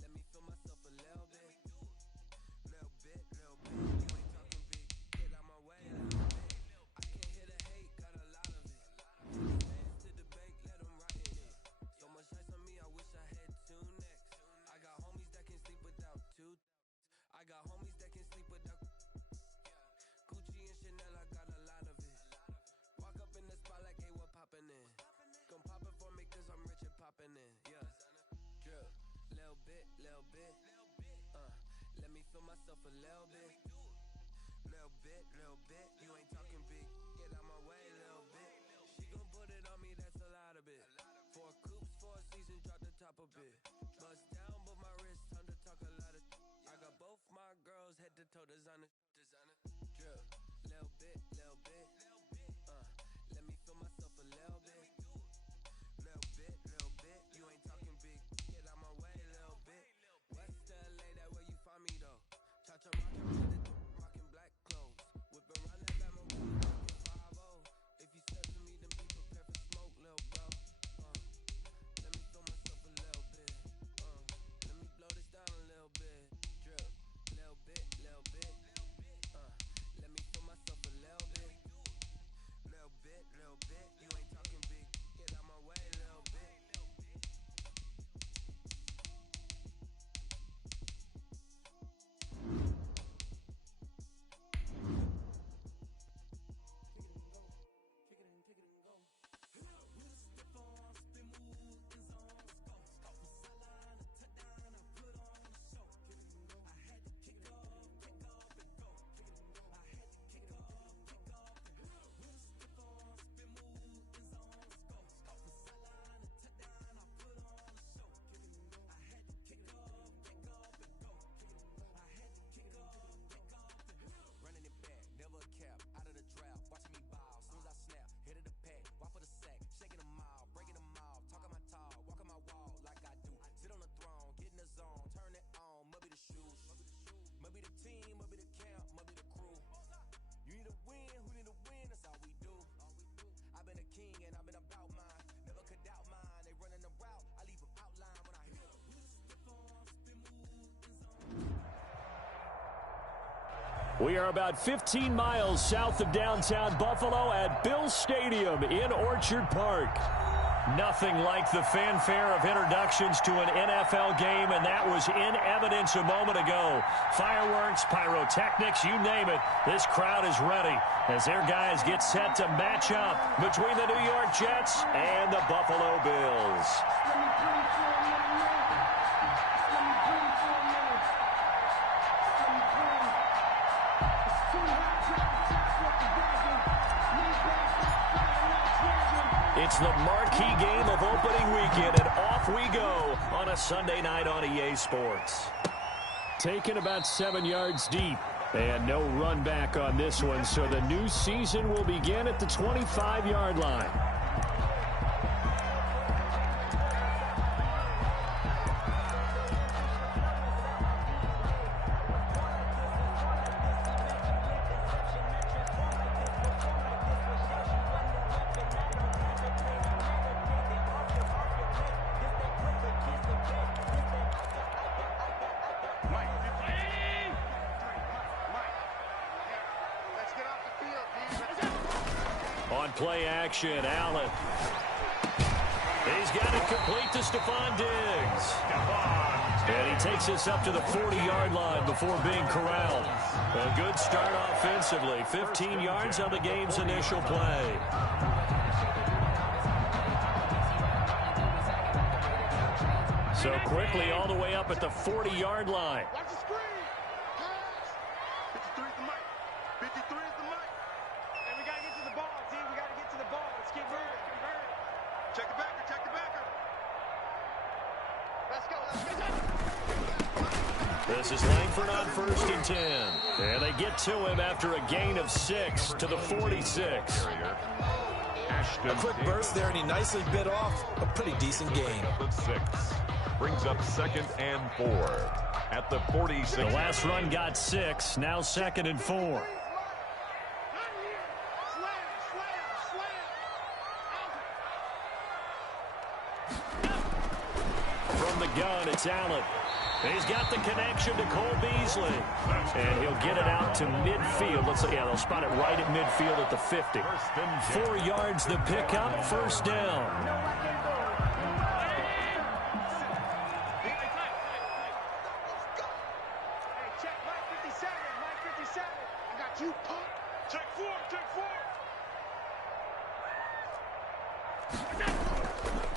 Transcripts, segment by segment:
Let me feel myself a little bit. Little bit. You ain't talking big. Get out my way a little bit. I can't hear the hate, got a lot of it. Fans to debate, let them write in it. So much ice on me, I wish I had two necks. I got homies that can sleep without two. I got homies that can sleep without Gucci and Chanel, I got a lot of it. Walk up in the spot like, hey, what poppin' in? Gon' pop it for me cause I'm rich and poppin' in. Yeah, drip, little bit. Let me feel myself a little bit. Little bit. You ain't talking big. Get out my way a little bit. She gon' put it on me, that's a lot of it. 4 coops, 4 seasons, drop the top a bit. Bust down, but my wrist, time to talk a lot of. I got both my girls head to toe designer. Drip, little bit. Let me feel myself a little bit. Little bit. You ain't talking big. Get out my way a little bit. West LA, that where you find me though. Cha-cha, rockin' black clothes. Whippin' around that Lambo, rockin' 5-0. If you step to me, then be prepared for smoke, little bro. Let me feel myself a little bit. Let me blow this down a little bit. Drip, little bit. Let me feel myself a little bit. Little bit. You ain't talking big. Get out my way a little bit. We are about 15 miles south of downtown Buffalo at Bills Stadium in Orchard Park. Nothing like the fanfare of introductions to an NFL game, and that was in evidence a moment ago. Fireworks, pyrotechnics, you name it. This crowd is ready as their guys get set to match up between the New York Jets and the Buffalo Bills. It's the marquee game of opening weekend, and off we go on a Sunday night on EA Sports. Taken about 7 yards deep, and no run back on this one, so the new season will begin at the 25-yard line. On play action, Allen. He's got it complete to Stephon Diggs. And he takes us up to the 40-yard line before being corralled. A good start offensively. 15 yards on the game's initial play. So quickly all the way up at the 40-yard line. Watch the screen. Pass. 53 is the mic. 53 is the mic. And we got to get to the ball, team. We got to get to the ball. Let's get moving. Convert it. Check the backer. Check the backer. Let's go. Let's go. This is Langford on 1st and 10. And they get to him after a gain of 6 to the 46. A quick burst there, and he nicely bit off a pretty decent gain. 6 brings up 2nd and 4 at the 46. The last run got 6, now 2nd and 4. the gun, it's Allen. He's got the connection to Cole Beasley. And he'll get it out to midfield. Let's say, yeah, they'll spot it right at midfield at the 50. 4 yards the pickup, first down.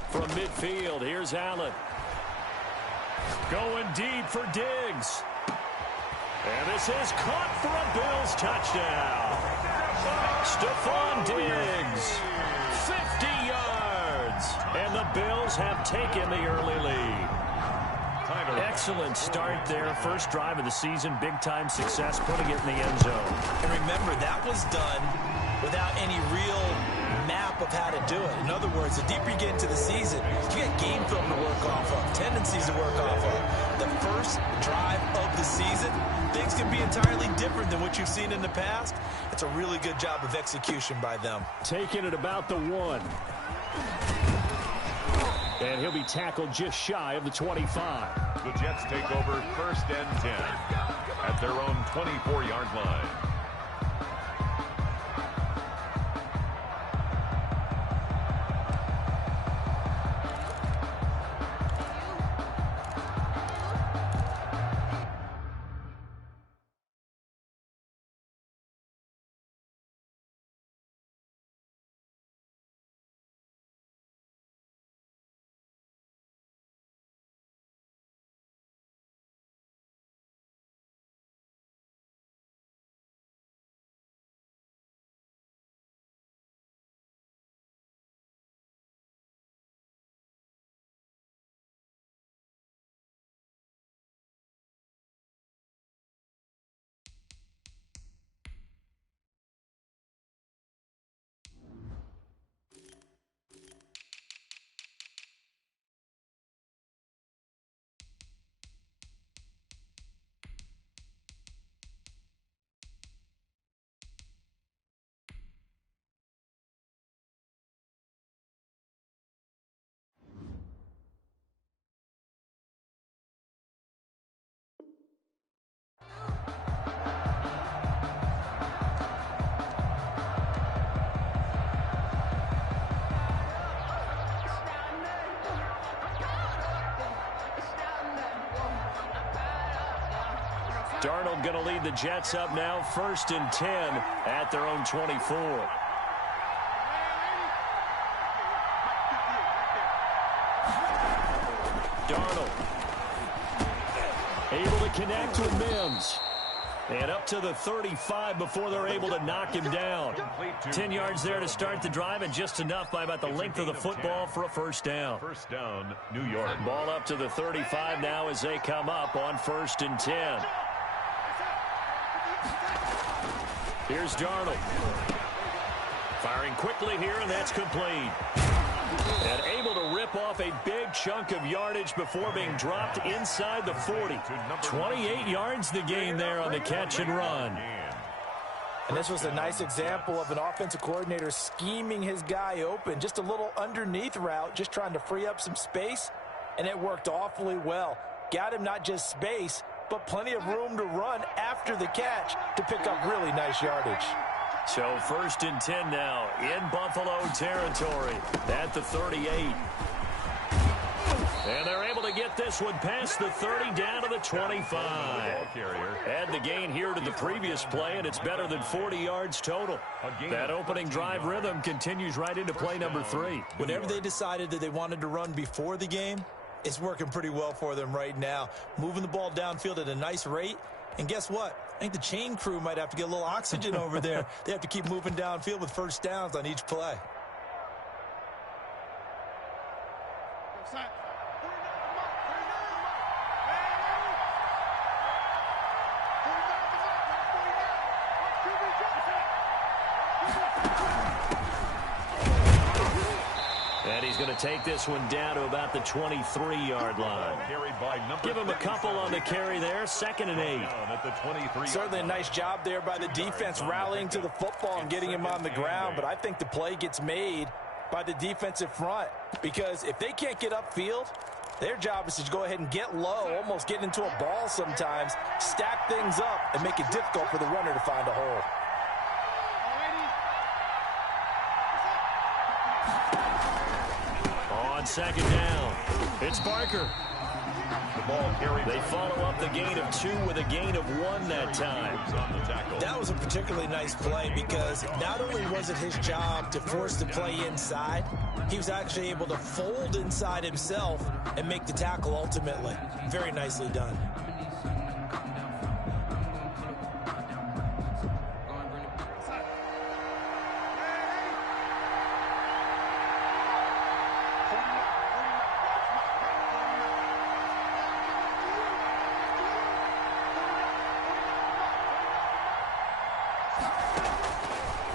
From midfield, here's Allen. Going deep for Diggs. And this is caught for a Bills touchdown. Stephon Diggs, 50 yards. And the Bills have taken the early lead. Excellent start there. First drive of the season. Big-time success, putting it in the end zone. And remember, that was done without any real map of how to do it. In other words, the deeper you get into the season, you got game film to work off of, tendencies to work off of. The first drive of the season, things can be entirely different than what you've seen in the past. It's a really good job of execution by them. Taking it about the 1. And he'll be tackled just shy of the 25. The Jets take over 1st and 10 at their own 24-yard line. Darnold going to lead the Jets up now, 1st and 10 at their own 24. Darnold able to connect with Mims. And up to the 35 before they're able to knock him down. 10 yards there to start the drive, and just enough by about the length of the football for a first down. First down, New York. Ball up to the 35 now as they come up on 1st and 10. Here's Darnold. Firing quickly here, and that's complete. And able to rip off a big chunk of yardage before being dropped inside the 40. 28 yards the gain there on the catch and run. And this was a nice example of an offensive coordinator scheming his guy open. Just a little underneath route, just trying to free up some space, and it worked awfully well. Got him not just space, but plenty of room to run after the catch to pick up really nice yardage. So 1st and 10 now in Buffalo territory at the 38. And they're able to get this one past the 30 down to the 25. Add the gain here to the previous play, and it's better than 40 yards total. That opening drive rhythm continues right into play number 3. Whatever they decided that they wanted to run before the game, it's working pretty well for them right now. Moving the ball downfield at a nice rate. And guess what? I think the chain crew might have to get a little oxygen over there. They have to keep moving downfield with first downs on each play. And he's going to take this one down to about the 23-yard line. Give him a couple on the carry there. 2nd and 8. Certainly a nice job there by the defense rallying to the football and getting him on the ground. But I think the play gets made by the defensive front, because if they can't get upfield, Their job is to go ahead and get low, almost get into a ball sometimes, stack things up, and make it difficult for the runner to find a hole. On second down, it's Barker. The ball carried. They follow up the gain of 2 with a gain of 1 that time. That was a particularly nice play because not only was it his job to force the play inside, he was actually able to fold inside himself and make the tackle ultimately. Very nicely done.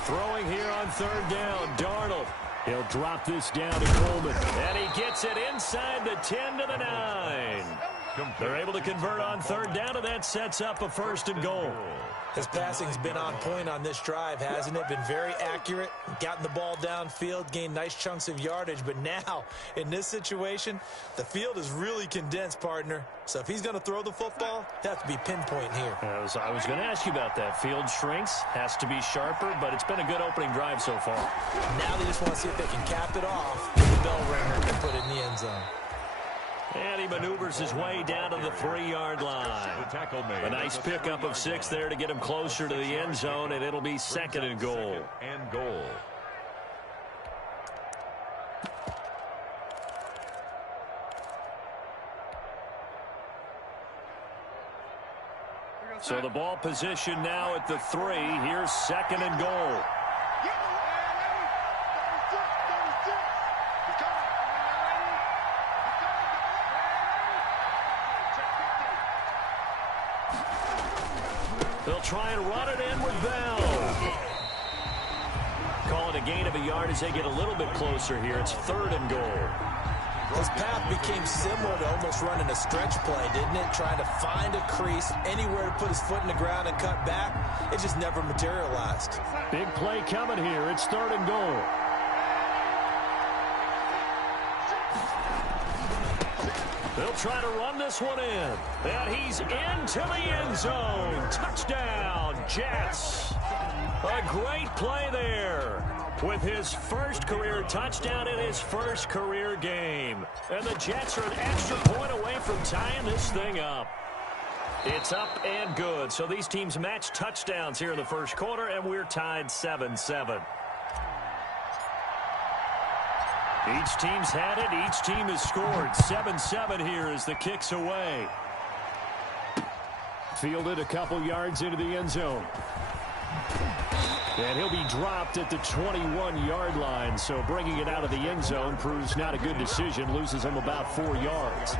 Throwing here on third down, Darnold. He'll drop this down to Coleman. And he gets it inside the 10 to the 9. They're able to convert on third down, and that sets up a first and goal. His passing's been on point on this drive, hasn't it? Been very accurate, gotten the ball downfield, gained nice chunks of yardage. But now, in this situation, the field is really condensed, partner. So if he's going to throw the football, it has to be pinpoint here. I was going to ask you about that. Field shrinks, has to be sharper, but it's been a good opening drive so far. Now they just want to see if they can cap it off with the bell ringer and put it in the end zone. And he maneuvers his way down to the 3-yard line. A nice pickup of 6 there to get him closer to the end zone, and it'll be second and goal. So the ball position now at the 3. Here's second and goal. They'll try and run it in with Bell. Call it a gain of a yard as they get a little bit closer here. It's third and goal. His path became similar to almost running a stretch play, didn't it? Trying to find a crease, anywhere to put his foot in the ground and cut back. It just never materialized. Big play coming here. It's third and goal. They'll try to run this one in. And he's into the end zone. Touchdown, Jets. A great play there with his first career touchdown in his first career game. And the Jets are an extra point away from tying this thing up. It's up and good. So these teams match touchdowns here in the first quarter, and we're tied 7-7. Each team's had it. Each team has scored. 7-7 here as the kick's away. Fielded a couple yards into the end zone. And he'll be dropped at the 21-yard line. So bringing it out of the end zone proves not a good decision. Loses him about 4 yards.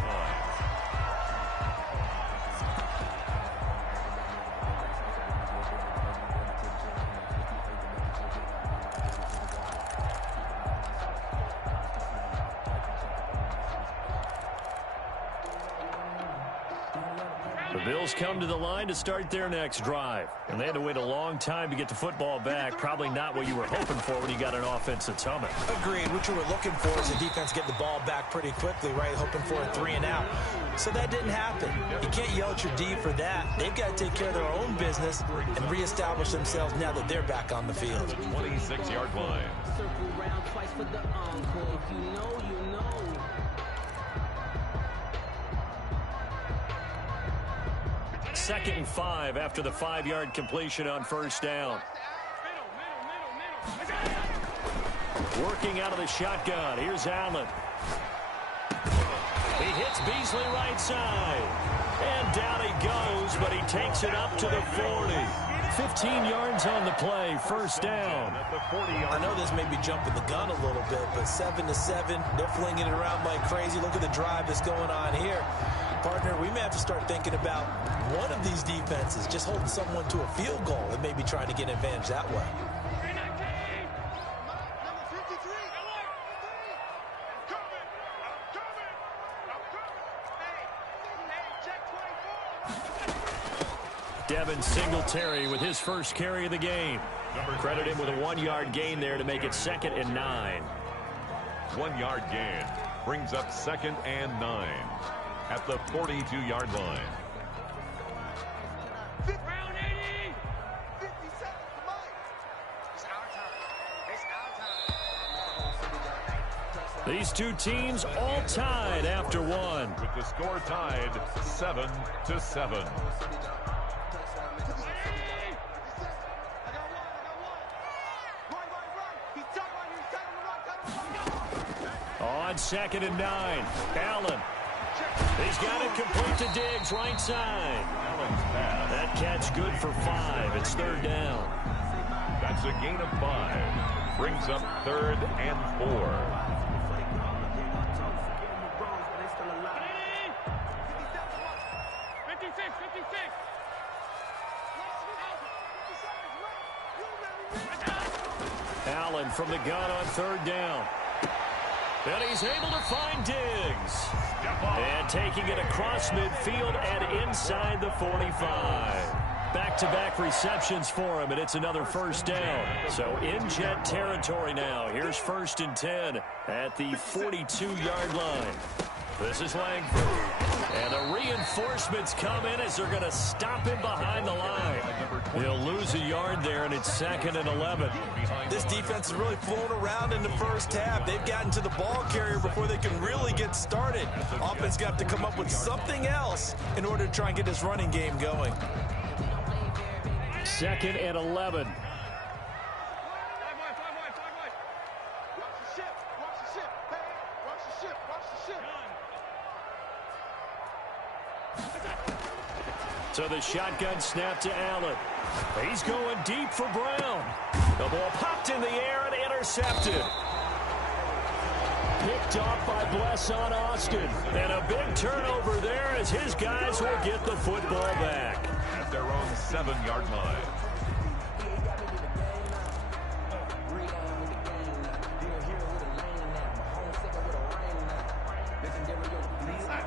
The Bills come to the line to start their next drive. And they had to wait a long time to get the football back. Probably not what you were hoping for when you got an offense that's humming. Agreed. What you were looking for is the defense get the ball back pretty quickly, right? Hoping for a 3 and out. So that didn't happen. You can't yell at your D for that. They've got to take care of their own business and reestablish themselves now that they're back on the field. 26-yard line. Circle round twice for the encore. If you know, you know. Second and 5 after the 5-yard completion on first down. Working out of the shotgun. Here's Allen. He hits Beasley right side. And down he goes, but he takes it up to the 40. 15 yards on the play. First down. I know this may be jumping the gun a little bit, but 7-7. They're flinging it around like crazy. Look at the drive that's going on here. Partner, we may have to start thinking about one of these defenses just holding someone to a field goal and maybe trying to get an advantage that way. Devin Singletary with his first carry of the game. Credit him with a 1-yard gain there to make it 2nd and 9. 1-yard gain. Brings up 2nd and 9 at the 42-yard line. Round 80. 50 seconds to mine. It's our time. It's our time. These two teams all tied after one. With the score tied 7-7. On 2nd and 9, Allen. He's got it complete to Diggs, right side. That catch good for 5. It's 3rd down. That's a gain of 5. Brings up 3rd and 4. 56. Allen from the gun on 3rd down. And he's able to find Diggs. And taking it across midfield and inside the 45. Back-to-back receptions for him, and it's another 1st down. So in Jet territory now. Here's 1st and 10 at the 42-yard line. This is Langford. And the reinforcements come in as they're going to stop him behind the line. He'll lose a yard there, and it's 2nd and 11. This defense is really flown around in the first half. They've gotten to the ball carrier before they can really get started. Offense got to come up with something else in order to try and get this running game going. 2nd and 11. So the shotgun snap to Allen. He's going deep for Brown. The ball popped in the air and intercepted. Picked off by Blesson Austin. And a big turnover there as his guys will get the football back. At their own 7-yard line.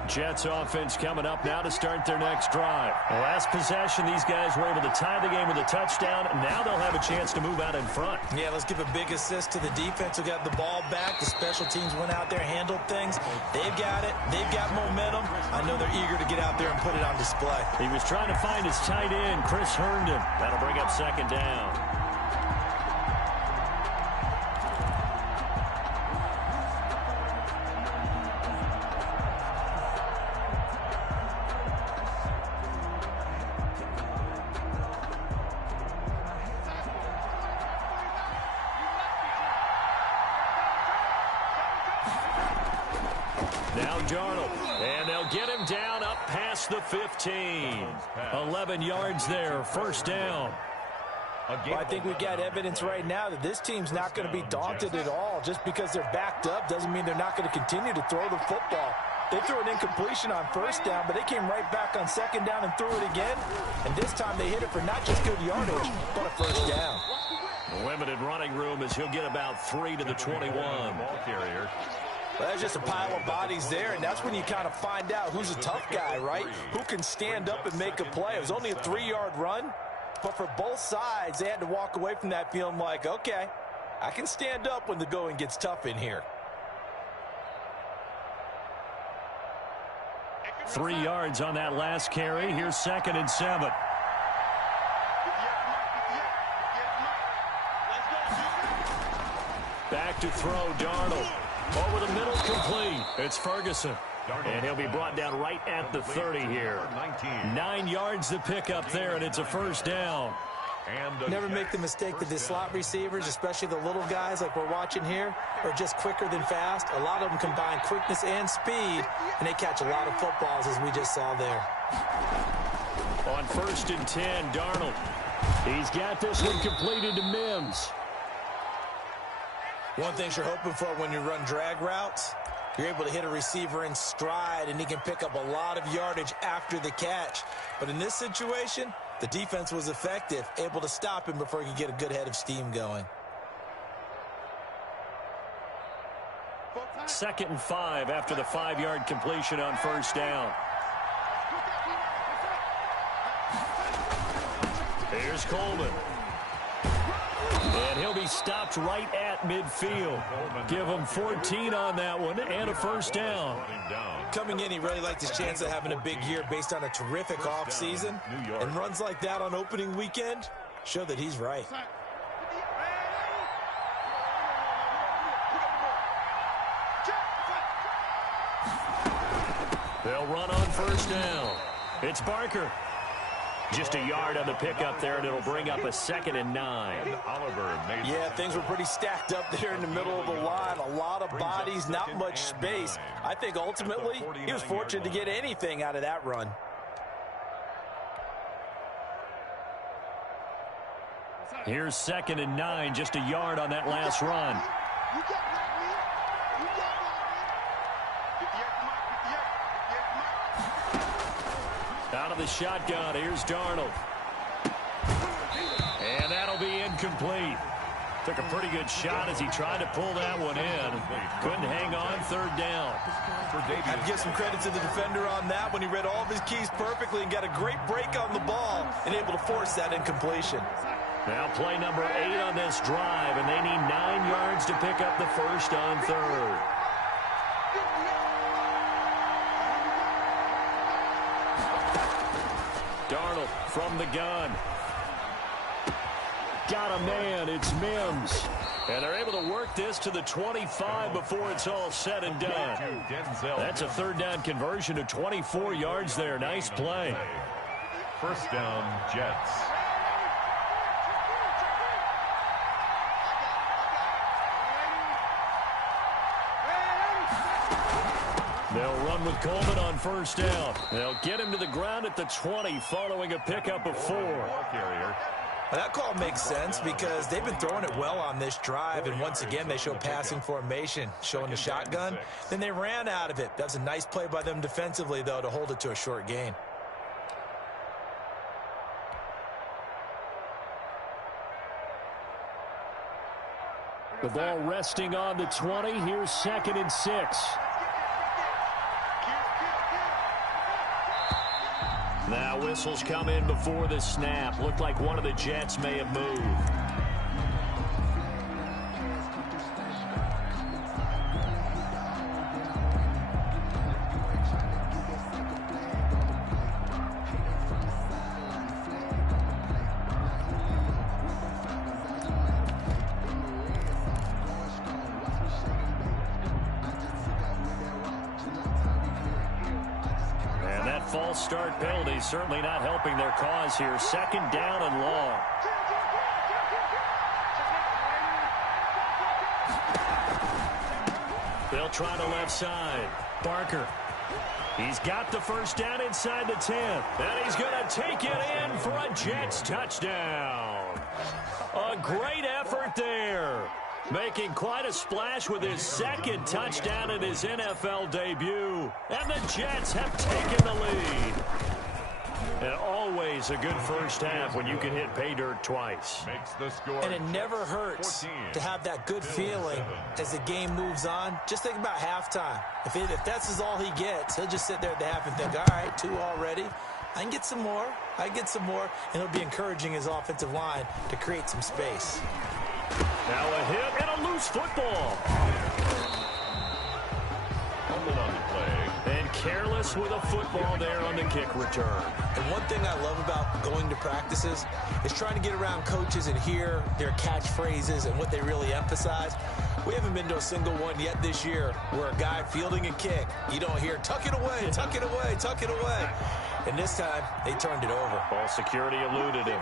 Jets offense coming up now to start their next drive. Last possession, these guys were able to tie the game with a touchdown. Now they'll have a chance to move out in front. Yeah, let's give a big assist to the defense who got the ball back. The special teams went out there, handled things. They've got it. They've got momentum. I know they're eager to get out there and put it on display. He was trying to find his tight end, Chris Herndon. That'll bring up 2nd down. Now Darnold, and they'll get him down up past the 15. 11 yards there, 1st down. Well, I think we've got evidence right now that this team's not going to be daunted at all. Just because they're backed up doesn't mean they're not going to continue to throw the football. They threw an incompletion on 1st down, but they came right back on 2nd down and threw it again. And this time they hit it for not just good yardage, but a 1st down. Limited running room as he'll get about 3 to the 21. Ball carrier. Well, that's just a pile of bodies there, and that's when you kind of find out who's a tough guy, right? Who can stand up and make a play. It was only a 3-yard run, but for both sides, they had to walk away from that feeling like, okay, I can stand up when the going gets tough in here. 3 yards on that last carry. Here's 2nd and 7. Back to throw, Darnold. Over the middle, complete. It's Ferguson. And he'll be brought down right at the 30 here. 9 yards to pick up there, and it's a 1st down. Never make the mistake that the slot receivers, especially the little guys like we're watching here, are just quicker than fast. A lot of them combine quickness and speed, and they catch a lot of footballs, as we just saw there. On 1st and 10, Darnold. He's got this one completed to Mims. One thing you're hoping for when you run drag routes, you're able to hit a receiver in stride, and he can pick up a lot of yardage after the catch. But in this situation, the defense was effective, able to stop him before he could get a good head of steam going. 2nd and 5 after the 5-yard completion on 1st down. Here's Coleman. And he'll be stopped right at midfield. Give him 14 on that one and a first down. Coming in, he really liked his chance of having a big year based on a terrific offseason. And runs like that on opening weekend show that he's right. They'll run on first down. It's Barker. Just a yard on the pickup there, and it'll bring up a 2nd and 9. Yeah, things were pretty stacked up there in the middle of the line. A lot of bodies, not much space. I think ultimately he was fortunate to get anything out of that run. Here's 2nd and 9, just a yard on that last run. Out of the shotgun, here's Darnold. And that'll be incomplete. Took a pretty good shot as he tried to pull that one in. Couldn't hang on, 3rd down. I have to give some credit to the defender on that when he read all of his keys perfectly and got a great break on the ball and able to force that incompletion. Now play number 8 on this drive, and they need 9 yards to pick up the first on 3rd. Darnold from the gun. Got a man, it's Mims. And they're able to work this to the 25 before it's all said and done. That's a 3rd down conversion to 24 yards there. Nice play. First down, Jets. They'll run with Coleman on first down. They'll get him to the ground at the 20 following a pickup of 4. Well, that call makes sense because they've been throwing it well on this drive, and once again they show passing formation, showing the shotgun. Then they ran out of it. That was a nice play by them defensively, though, to hold it to a short gain. The ball resting on the 20. Here's 2nd and 6. Now whistles come in before the snap. Looked like one of the Jets may have moved. False start penalty certainly not helping their cause here. 2nd down and long. They'll try the left side. Barker. He's got the first down inside the 10. And he's going to take it in for a Jets touchdown. A great effort there. Making quite a splash with his 2nd touchdown in his NFL debut. And the Jets have taken the lead. And always a good first half when you can hit pay dirt twice. Makes the score. And it never hurts to have that good feeling as the game moves on. Just think about halftime. If that's all he gets, he'll just sit there at the half and think, all right, 2 already. I can get some more. I can get some more. And he'll be encouraging his offensive line to create some space. Now a hit and a loose football. And careless with a football there on the kick return. And one thing I love about going to practices is trying to get around coaches and hear their catchphrases and what they really emphasize. We haven't been to a single one yet this year where a guy fielding a kick, you don't hear, tuck it away, tuck it away, tuck it away. And this time, they turned it over. Ball security eluded him.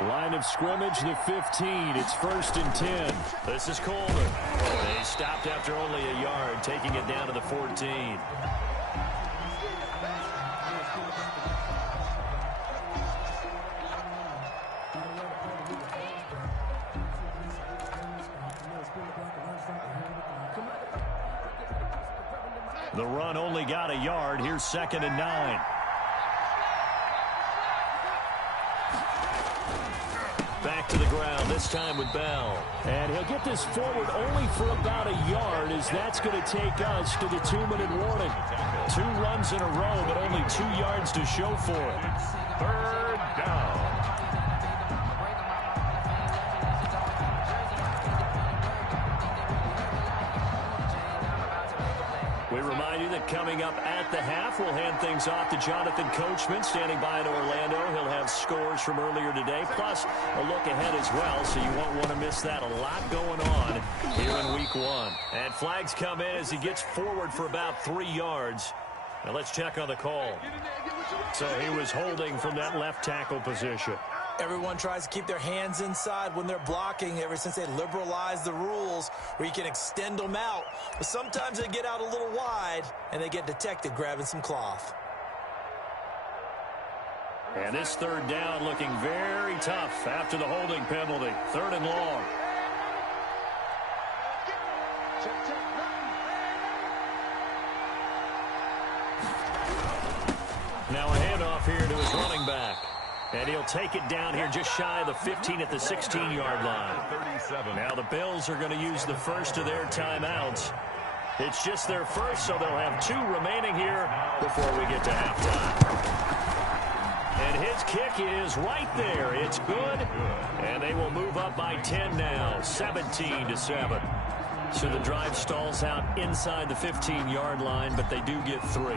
Line of scrimmage, the 15. It's 1st and 10. This is Coleman. They stopped after only a yard, taking it down to the 14. The run only got a yard. Here's 2nd and 9. Back to the ground, this time with Bell. And he'll get this forward only for about a yard, as that's going to take us to the 2-minute warning. 2 runs in a row, but only 2 yards to show for it. 3rd down. We remind you that coming up at the half, we'll hand things off to Jonathan Coachman, standing by in Orlando. He'll have scores from earlier today, plus a look ahead as well, so you won't want to miss that. A lot going on here in Week 1. And flags come in as he gets forward for about 3 yards. Now let's check on the call. So he was holding from that left tackle position. Everyone tries to keep their hands inside when they're blocking ever since they liberalized the rules where you can extend them out. But sometimes they get out a little wide and they get detected grabbing some cloth. And this third down looking very tough after the holding penalty. 3rd and long. Now a handoff here to his running back. And he'll take it down here just shy of the 15 at the 16-yard line. Now the Bills are going to use the first of their timeouts. It's just their first, so they'll have 2 remaining here before we get to halftime. And his kick is right there. It's good. And they will move up by 10 now, 17-7. So the drive stalls out inside the 15-yard line, but they do get 3.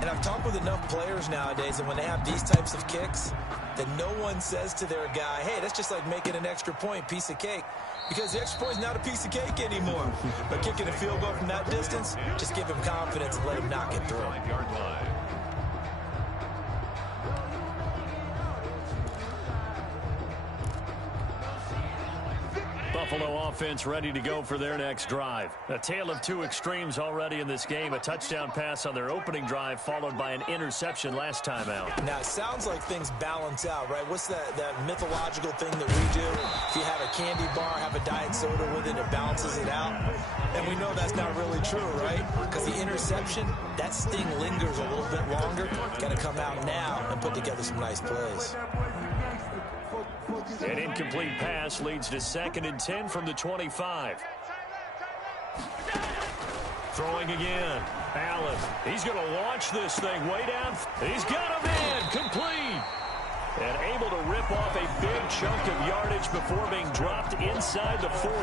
And I've talked with enough players nowadays, and when they have these types of kicks, that no one says to their guy, hey, that's just like making an extra point, piece of cake. Because the extra point is not a piece of cake anymore. But kicking a field goal from that distance, just give him confidence and let him knock it through. Buffalo offense ready to go for their next drive. A tale of 2 extremes already in this game. A touchdown pass on their opening drive followed by an interception last time out. Now, it sounds like things balance out, right? What's that mythological thing that we do? If you have a candy bar, have a diet soda with it, it balances it out. And we know that's not really true, right? Because the interception, that sting lingers a little bit longer. Got to come out now and put together some nice plays. An incomplete pass leads to 2nd and 10 from the 25. Throwing again. Allen. He's going to launch this thing way down. He's got him in. Complete. And able to rip off a big chunk of yardage before being dropped inside the 40.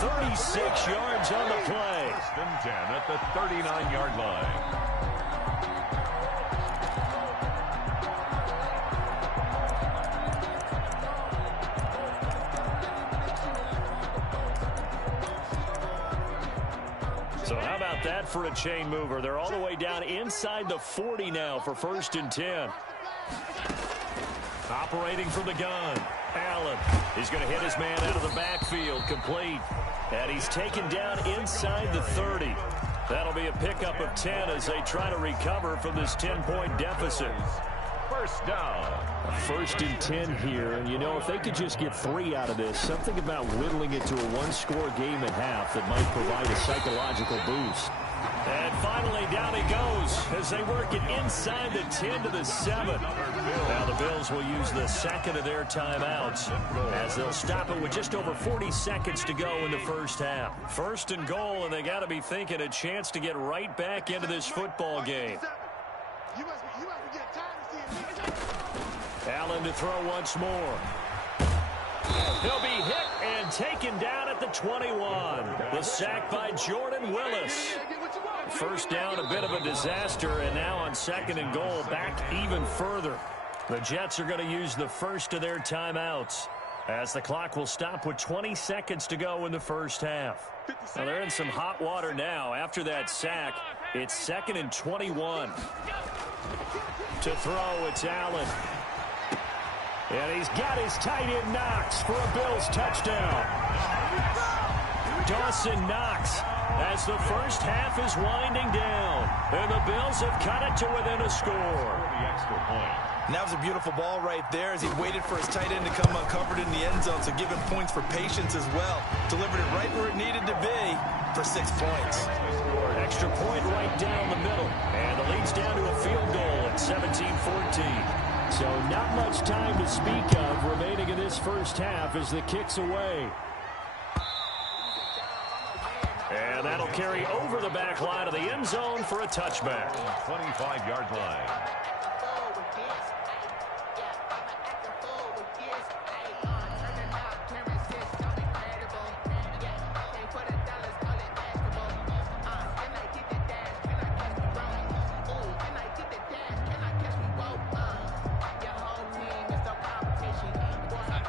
36 yards on the play. 1st and 10 at the 39-yard line. So how about that for a chain mover? They're all the way down inside the 40 now for 1st and 10. Operating from the gun. Allen. He's going to hit his man out of the backfield. Complete. And he's taken down inside the 30. That'll be a pickup of 10 as they try to recover from this 10-point deficit. 1st down. 1st and 10 here, and you know, if they could just get 3 out of this, something about whittling it to a 1-score game at half that might provide a psychological boost. And finally, down he goes as they work it inside the 10 to the 7. Now the Bills will use the 2nd of their timeouts as they'll stop it with just over 40 seconds to go in the 1st half. 1st and goal, and they got to be thinking a chance to get right back into this football game. Allen to throw once more. He'll be hit and taken down at the 21. The sack by Jordan Willis. 1st down, a bit of a disaster, and now on 2nd and goal, back even further. The Jets are going to use the 1st of their timeouts as the clock will stop with 20 seconds to go in the 1st half. Now they're in some hot water now. After that sack, it's 2nd and 21. To throw, it's Allen. And he's got his tight end Knox for a Bills touchdown. Dawson Knox as the 1st half is winding down. And the Bills have cut it to within a score. The extra point. And that was a beautiful ball right there as he waited for his tight end to come uncovered in the end zone, so give him points for patience as well. Delivered it right where it needed to be for 6 points. Extra point right down the middle. And the lead's down to a field goal at 17-14. So not much time to speak of remaining in this 1st half as the kick's away. And that'll carry over the back line of the end zone for a touchback. 25-yard line.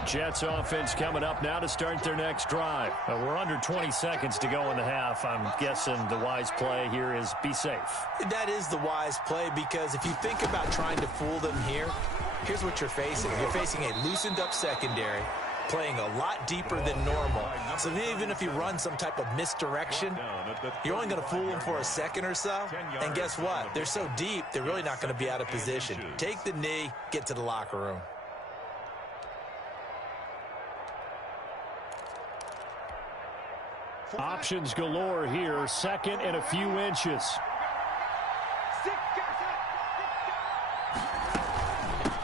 Jets offense coming up now to start their next drive. We're under 20 seconds to go in the half. I'm guessing the wise play here is be safe. That is the wise play, because if you think about trying to fool them here, here's what you're facing. You're facing a loosened up secondary, playing a lot deeper than normal. So even if you run some type of misdirection, you're only going to fool them for a second or so. And guess what? They're so deep, they're really not going to be out of position. Take the knee, get to the locker room. Options galore here. Second and a few inches.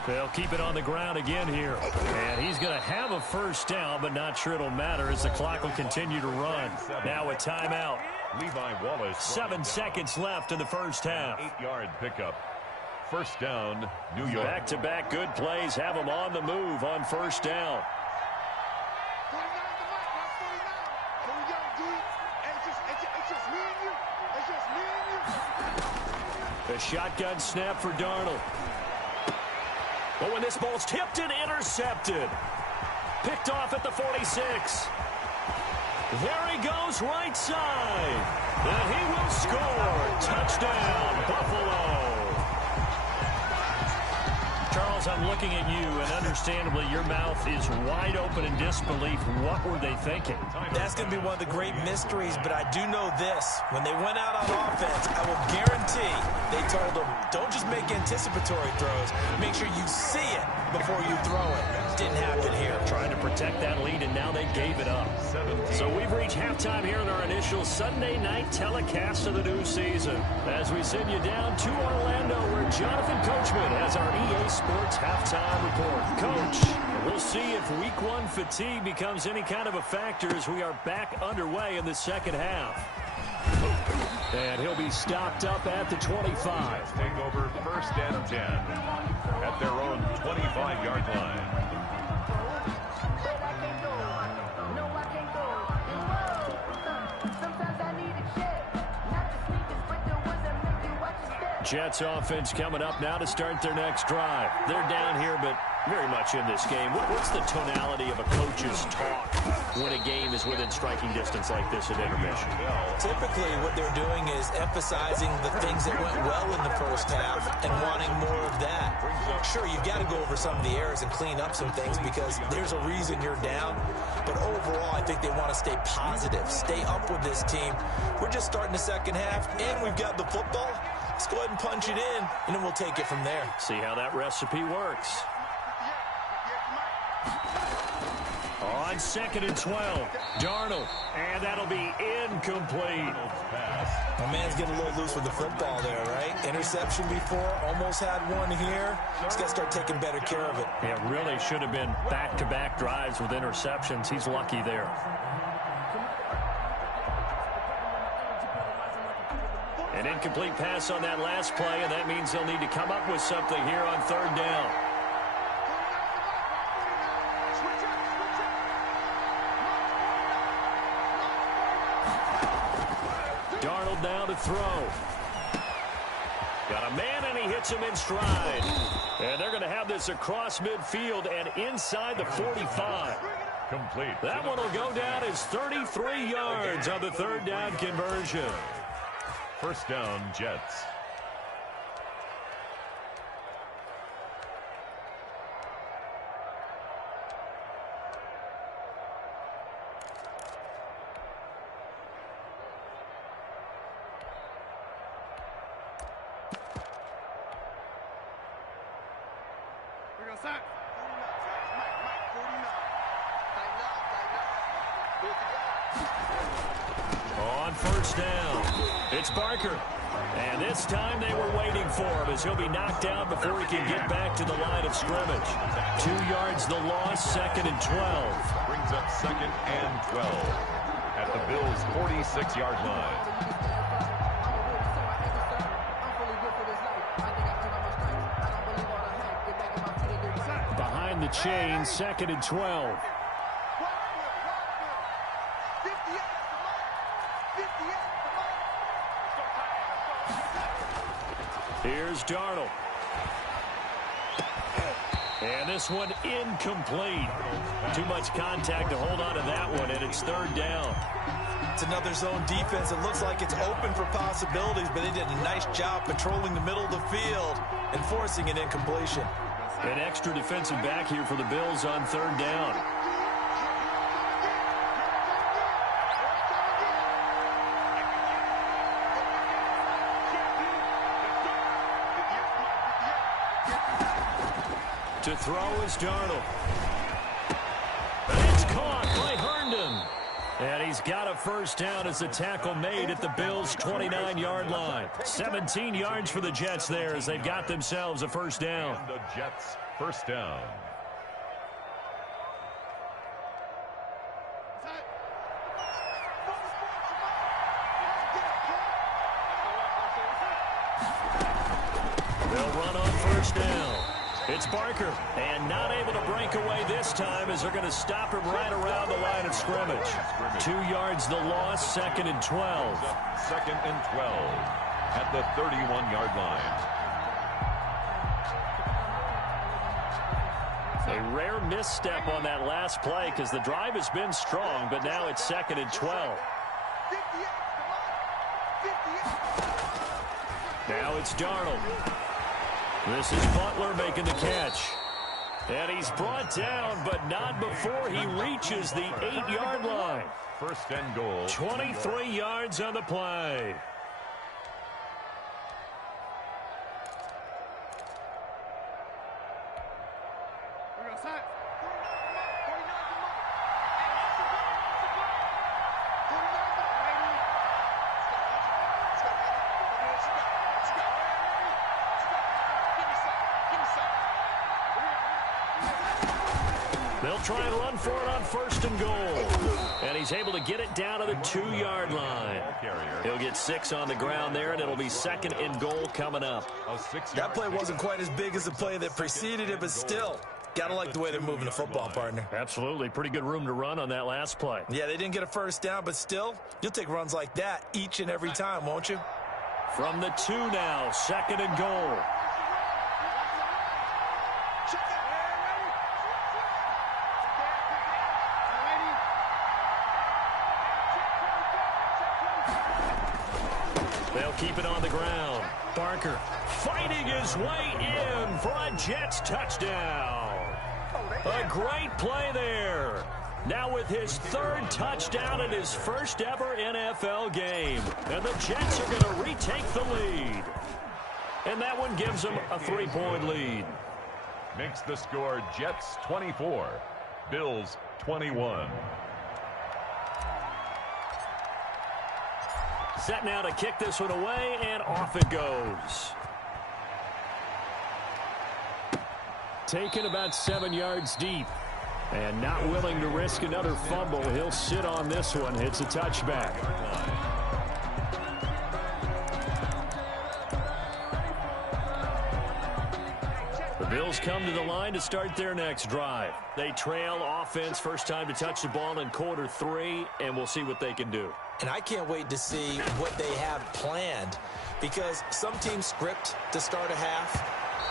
They'll keep it on the ground again here. And he's going to have a first down, but not sure it'll matter as the clock will continue to run. Now a timeout. Levi Wallace. 7 seconds left in the first half. 8-yard pickup. First down, New York. Back-to-back good plays have them on the move on first down. A shotgun snap for Darnold. But when this ball's tipped and intercepted. Picked off at the 46. There he goes, right side. And he will score. Touchdown, Buffalo. Charles, I'm looking at you, and understandably, your mouth is wide open in disbelief. What were they thinking? That's going to be one of the great mysteries, but I do know this. When they went out on offense, I will guarantee they told them, don't just make anticipatory throws. Make sure you see it before you throw it. Didn't happen here. Trying to protect that lead, and now they gave it up. So we've reached halftime here in our initial Sunday night telecast of the new season. As we send you down to Orlando, where Jonathan Coachman has our EA Sports halftime report. Coach, we'll see if week one fatigue becomes any kind of a factor as we are back underway in the second half. And he'll be stopped up at the 25. Take over first and 10 at their own 25-yard line. Jets offense coming up now to start their next drive. They're down here, but very much in this game. What's the tonality of a coach's talk when a game is within striking distance like this at intermission? Typically, what they're doing is emphasizing the things that went well in the first half and wanting more of that. Sure, you've got to go over some of the errors and clean up some things because there's a reason you're down. But overall, I think they want to stay positive, stay up with this team. We're just starting the second half, and we've got the football. Let's go ahead and punch it in, and then we'll take it from there. See how that recipe works. On second and 12, Darnold, and that'll be incomplete. My man's getting a little loose with the football there, right? Interception before, almost had one here. He's got to start taking better care of it. It really should have been back-to-back drives with interceptions. He's lucky there. An incomplete pass on that last play, and that means they'll need to come up with something here on third down. Darnold now to throw. Got a man, and he hits him in stride. And they're going to have this across midfield and inside the 45. Complete. That one will go down as 33 yards on the third down conversion. First down, Jets. We're going to sack. On first down, it's Barker. And this time they were waiting for him as he'll be knocked down before he can get back to the line of scrimmage. 2 yards the loss, second and 12. Brings up second and 12 at the Bills' 46-yard line. Behind the chain, second and 12. Here's Darnold. And this one incomplete. Too much contact to hold on to that one, and it's third down. It's another zone defense. It looks like it's open for possibilities, but they did a nice job patrolling the middle of the field and forcing an incompletion. An extra defensive back here for the Bills on third down. To throw is Darnold. And it's caught by Herndon. And he's got a first down as the tackle made at the Bills' 29-yard line. 17 yards for the Jets there as they've got themselves a first down. And the Jets first down. They'll run on first down. It's Barker, and not able to break away this time as they're going to stop him right around the line of scrimmage. 2 yards the loss, 2nd and 12. 2nd and 12 at the 31-yard line. A rare misstep on that last play because the drive has been strong, but now it's 2nd and 12. Now it's Darnold. This is Butler making the catch. And he's brought down, but not before he reaches the 8-yard line. First and goal. 23 yards on the play. They'll try and run for it on first and goal. And he's able to get it down to the 2-yard line. He'll get 6 on the ground there, and it'll be 2nd and goal coming up. That play wasn't quite as big as the play that preceded it, but still, gotta like the way they're moving the football, partner. Absolutely. Pretty good room to run on that last play. Yeah, they didn't get a first down, but still, you'll take runs like that each and every time, won't you? From the 2 now, 2nd and goal. They'll keep it on the ground. Barker fighting his way in for a Jets touchdown. A great play there. Now with his 3rd touchdown in his first ever NFL game. And the Jets are going to retake the lead. And that one gives them a 3-point lead. Makes the score Jets 24, Bills 21. Set now to kick this one away, and off it goes. Taken about 7 yards deep. And not willing to risk another fumble. He'll sit on this one. It's a touchback. The Bills come to the line to start their next drive. They trail offense, first time to touch the ball in quarter 3, and we'll see what they can do. And I can't wait to see what they have planned, because some teams script to start a half.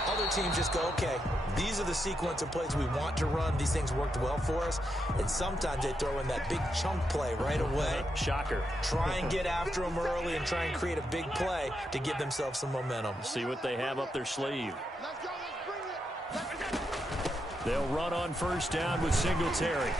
Other teams just go, okay, these are the sequence of plays we want to run. These things worked well for us. And sometimes they throw in that big chunk play right away. Shocker. Try and get after them early and try and create a big play to give themselves some momentum. See what they have up their sleeve. They'll run on first down with Singletary.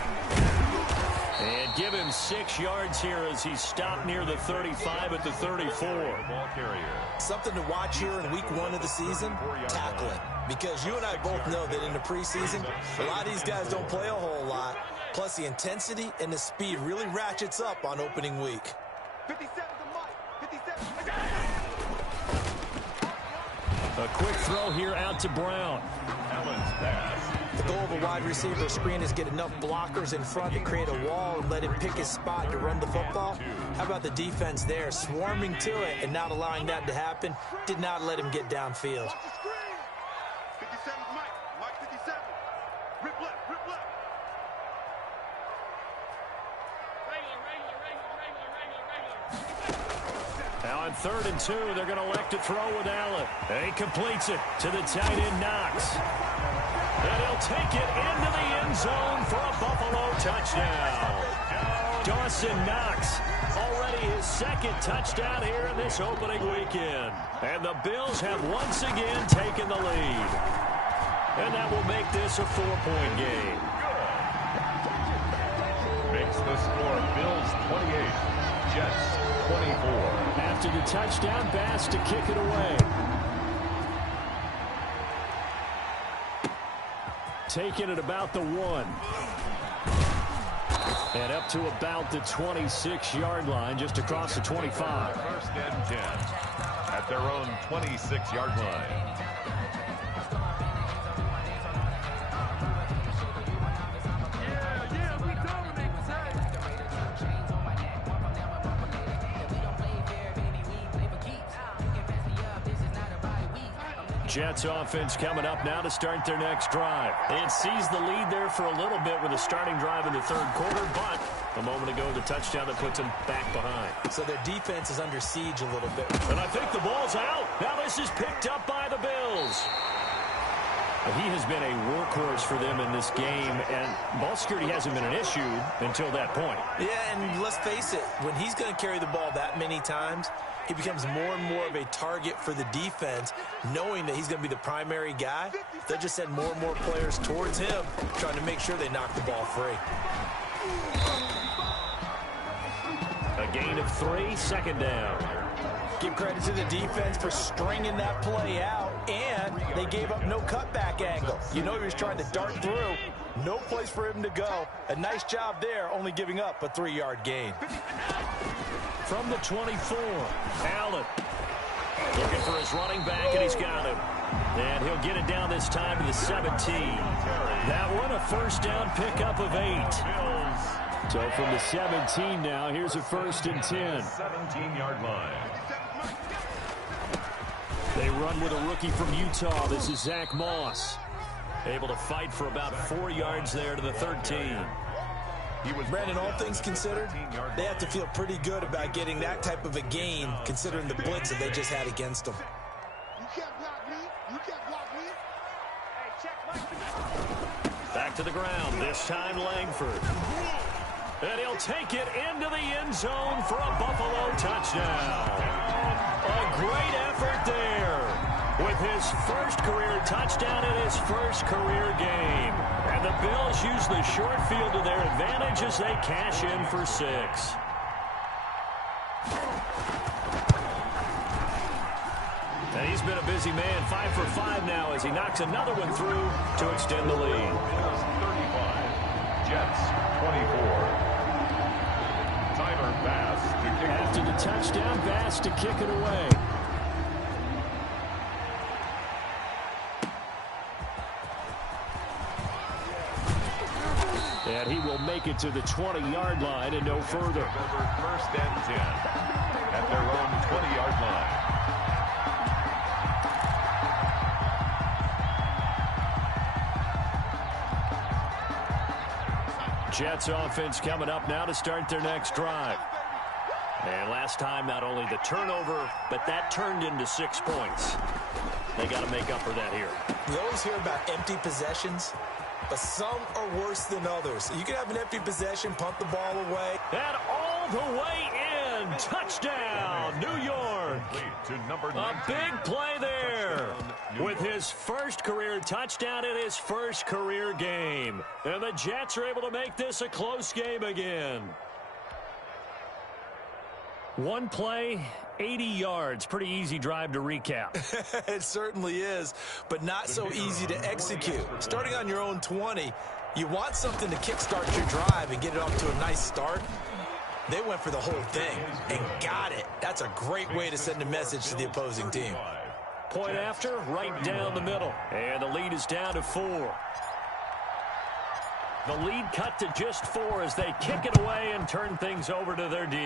And give him 6 yards here as he's stopped near the 35 at the 34. Ball carrier. Something to watch here in week 1 of the season, tackling. Because you and I both know that in the preseason, a lot of these guys don't play a whole lot. Plus, the intensity and the speed really ratchets up on opening week. 57 to Mike. 57. A quick throw here out to Brown. Allen's pass. The goal of a wide receiver screen is get enough blockers in front to create a wall and let him pick his spot to run the football. How about the defense there, swarming to it and not allowing that to happen? Did not let him get downfield. 57 Mike. Mike 57. Rip left. Rip left. Now on 3rd and 2, they're going to elect to throw with Allen. He completes it to the tight end, Knox. And he'll take it into the end zone for a Buffalo touchdown. Dawson Knox, already his 2nd touchdown here in this opening weekend. And the Bills have once again taken the lead. And that will make this a 4-point game. Makes the score Bills 28, Jets 24. After the touchdown, Bass to kick it away. Taking it about the 1. And up to about the 26-yard line, just across the 25. 1st and 10 at their own 26-yard line. Jets offense coming up now to start their next drive. It sees the lead there for a little bit with a starting drive in the 3rd quarter, but a moment ago the touchdown that puts them back behind. So their defense is under siege a little bit. And I think the ball's out. Now this is picked up by the Bills. He has been a workhorse for them in this game, and ball security hasn't been an issue until that point. Yeah, and let's face it, when he's going to carry the ball that many times, he becomes more and more of a target for the defense, knowing that he's going to be the primary guy. They'll just send more and more players towards him, trying to make sure they knock the ball free. A gain of 3, 2nd down. Give credit to the defense for stringing that play out, and they gave up no cutback angle. You know he was trying to dart through. No place for him to go. A nice job there, only giving up a 3-yard gain. From the 24, Allen looking for his running back, and he's got him. And he'll get it down this time to the 17. That one a 1st down pickup of 8. So from the 17 now, here's a 1st and 10. 17-yard line. They run with a rookie from Utah. This is Zach Moss. Able to fight for about 4 yards there to the 13. Brandon, all things considered, they have to feel pretty good about getting that type of a gain, considering the blitz that they just had against them. You can't block me. You can't block me. Hey, check my... Back to the ground, this time Langford. And he'll take it into the end zone for a Buffalo touchdown. A great effort there with his 1st career touchdown in his 1st career game. And the Bills use the short field to their advantage as they cash in for 6. And he's been a busy man, 5 for 5 now as he knocks another one through to extend the lead. 35, Jets 24. Tyler Bass to kick. After the touchdown, Bass to kick it away. And he will make it to the 20-yard line and no further. 1st and 10 at their own 20-yard line. Jets offense coming up now to start their next drive. And last time, not only the turnover, but that turned into 6 points. They got to make up for that here. We always hear about empty possessions, but some are worse than others. You can have an empty possession, punt the ball away. And all the way in. Touchdown, New York. A big play there with his 1st career touchdown in his 1st career game. And the Jets are able to make this a close game again. One play, 80 yards. Pretty easy drive to recap. It certainly is, but not so easy to execute. Starting on your own 20, you want something to kickstart your drive and get it off to a nice start. They went for the whole thing and got it. That's a great way to send a message to the opposing team. Point after, right down the middle. And the lead is down to 4. The lead cut to just 4 as they kick it away and turn things over to their D.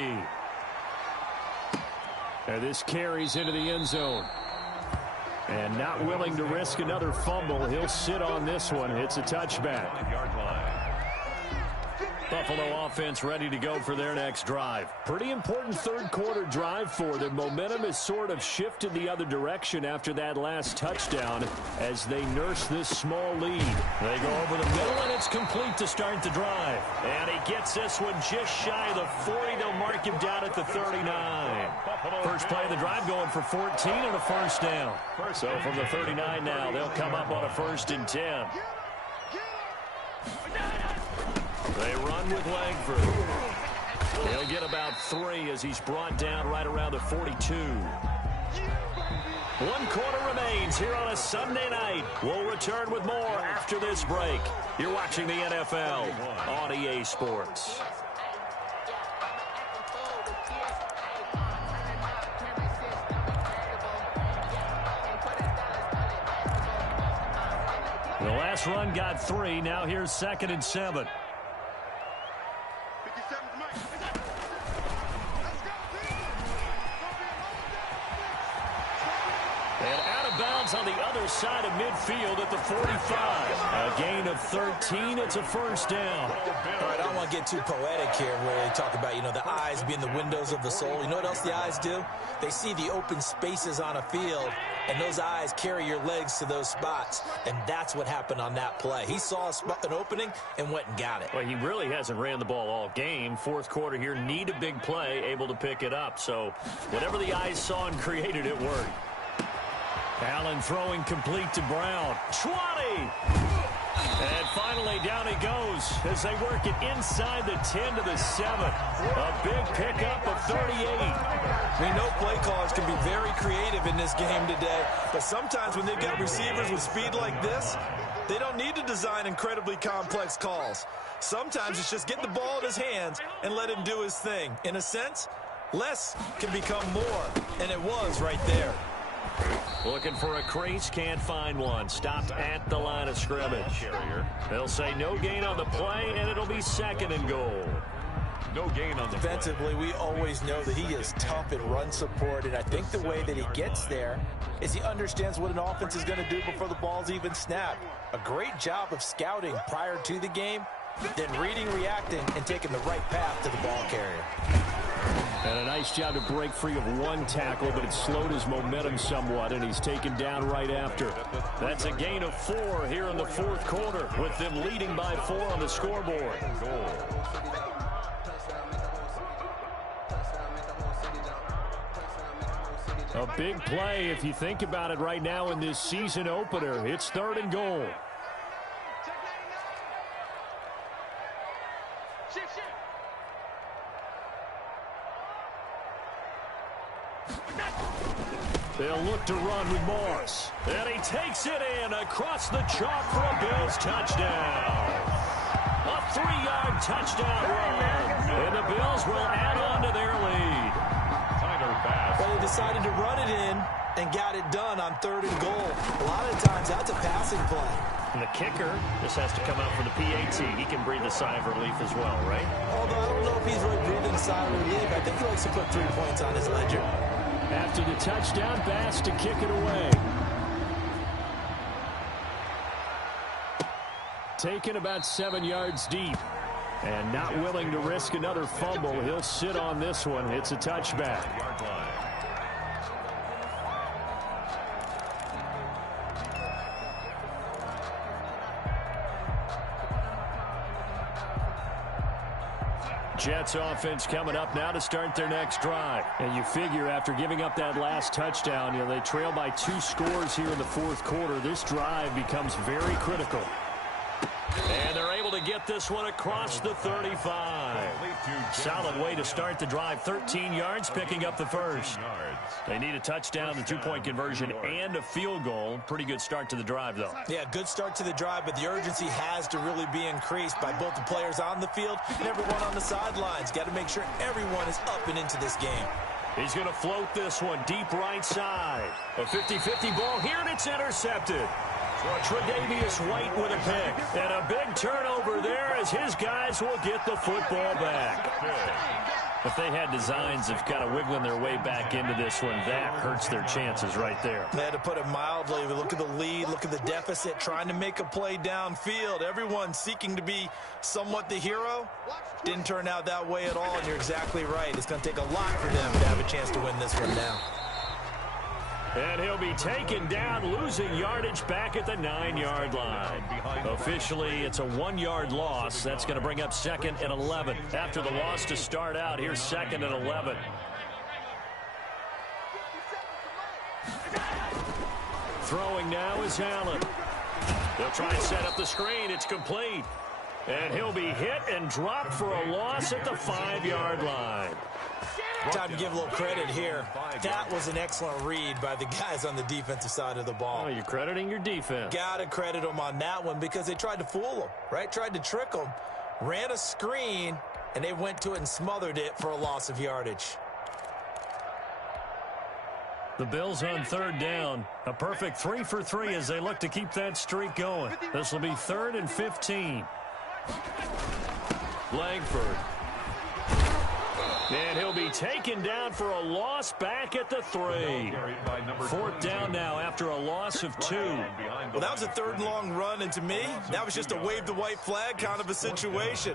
And this carries into the end zone. And not willing to risk another fumble, he'll sit on this one. It's a touchback. Buffalo offense ready to go for their next drive. Pretty important third quarter drive for them. Momentum has sort of shifted the other direction after that last touchdown as they nurse this small lead. They go over the middle, and it's complete to start the drive. And he gets this one just shy of the 40. They'll mark him down at the 39. First play of the drive going for 14 and a first down. So from the 39 now, they'll come up on a 1st and 10. They run with Langford. He'll get about 3 as he's brought down right around the 42. 1 quarter remains here on a Sunday night. We'll return with more after this break. You're watching the NFL on EA Sports. The last run got 3. Now here's 2nd and 7. And out of bounds on the other side of midfield at the 45. A gain of 13. It's a first down. All right, I don't want to get too poetic here where they talk about, the eyes being the windows of the soul. You know what else the eyes do? They see the open spaces on a field, and those eyes carry your legs to those spots, and that's what happened on that play. He saw an opening and went and got it. Well, he really hasn't ran the ball all game. Fourth quarter here, need a big play, able to pick it up. So whatever the eyes saw and created, it worked. Allen throwing complete to Brown. 20! And finally, down he goes as they work it inside the 10 to the 7. A big pickup of 38. We know play callers can be very creative in this game today, but sometimes when they've got receivers with speed like this, they don't need to design incredibly complex calls. Sometimes it's just get the ball in his hands and let him do his thing. In a sense, less can become more, and it was right there. Looking for a crease, can't find one. Stopped at the line of scrimmage. They'll say no gain on the play, and it'll be 2nd and goal. No gain on the Defensively, we always know that he is tough in run support, and I think the way that he gets there is he understands what an offense is going to do before the ball's even snapped. A great job of scouting prior to the game, then reading, reacting, and taking the right path to the ball carrier. And a nice job to break free of 1 tackle, but it slowed his momentum somewhat, and he's taken down right after. That's a gain of 4 here in the 4th quarter, with them leading by 4 on the scoreboard. A big play if you think about it right now in this season opener. It's 3rd and goal. They'll look to run with Morris. And he takes it in across the chalk for a Bills touchdown. A 3-yard touchdown run. And the Bills will add on to their lead. Well, they decided to run it in and got it done on 3rd and goal. A lot of times that's a passing play. And the kicker just has to come out for the PAT. He can breathe a sigh of relief as well, right? Although I don't know if he's really breathing a sigh of relief. I think he likes to put 3 points on his ledger. After the touchdown, Bass to kick it away. Taken about 7 yards deep. And not willing to risk another fumble. He'll sit on this one. It's a touchback. Jets offense coming up now to start their next drive. And you figure after giving up that last touchdown, they trail by 2 scores here in the 4th quarter. This drive becomes very critical. And they're able to get this one across the 35. Solid way to start the drive. 13 yards, picking up the first. They need a touchdown, the 2-point conversion, and a field goal. Pretty good start to the drive, though. Yeah, good start to the drive, but the urgency has to really be increased by both the players on the field and everyone on the sidelines. Got to make sure everyone is up and into this game. He's going to float this one deep right side. A 50-50 ball here, and it's intercepted. Tre'Davious White with a pick. And a big turnover there as his guys will get the football back. If they had designs of kind of wiggling their way back into this one, that hurts their chances right there. They had to put it mildly. Look at the lead, look at the deficit, trying to make a play downfield. Everyone seeking to be somewhat the hero. Didn't turn out that way at all, and you're exactly right. It's going to take a lot for them to have a chance to win this one now. And he'll be taken down, losing yardage back at the 9-yard line. Officially, it's a 1-yard loss. That's going to bring up 2nd and 11. After the loss to start out, here's 2nd and 11. Throwing now is Allen. They'll try and set up the screen. It's complete. And he'll be hit and dropped for a loss at the 5-yard line. Time to give a little credit here. That was an excellent read by the guys on the defensive side of the ball. Oh, you're crediting your defense. Got to credit them on that one because they tried to fool them, right? Tried to trick them, ran a screen, and they went to it and smothered it for a loss of yardage. The Bills on 3rd down. A perfect 3 for 3 as they look to keep that streak going. This will be 3rd and 15. Langford. And he'll be taken down for a loss back at the 3. 4th down now after a loss of 2. Well, that was a 3rd and long run, and to me, that was just a wave the white flag kind of a situation.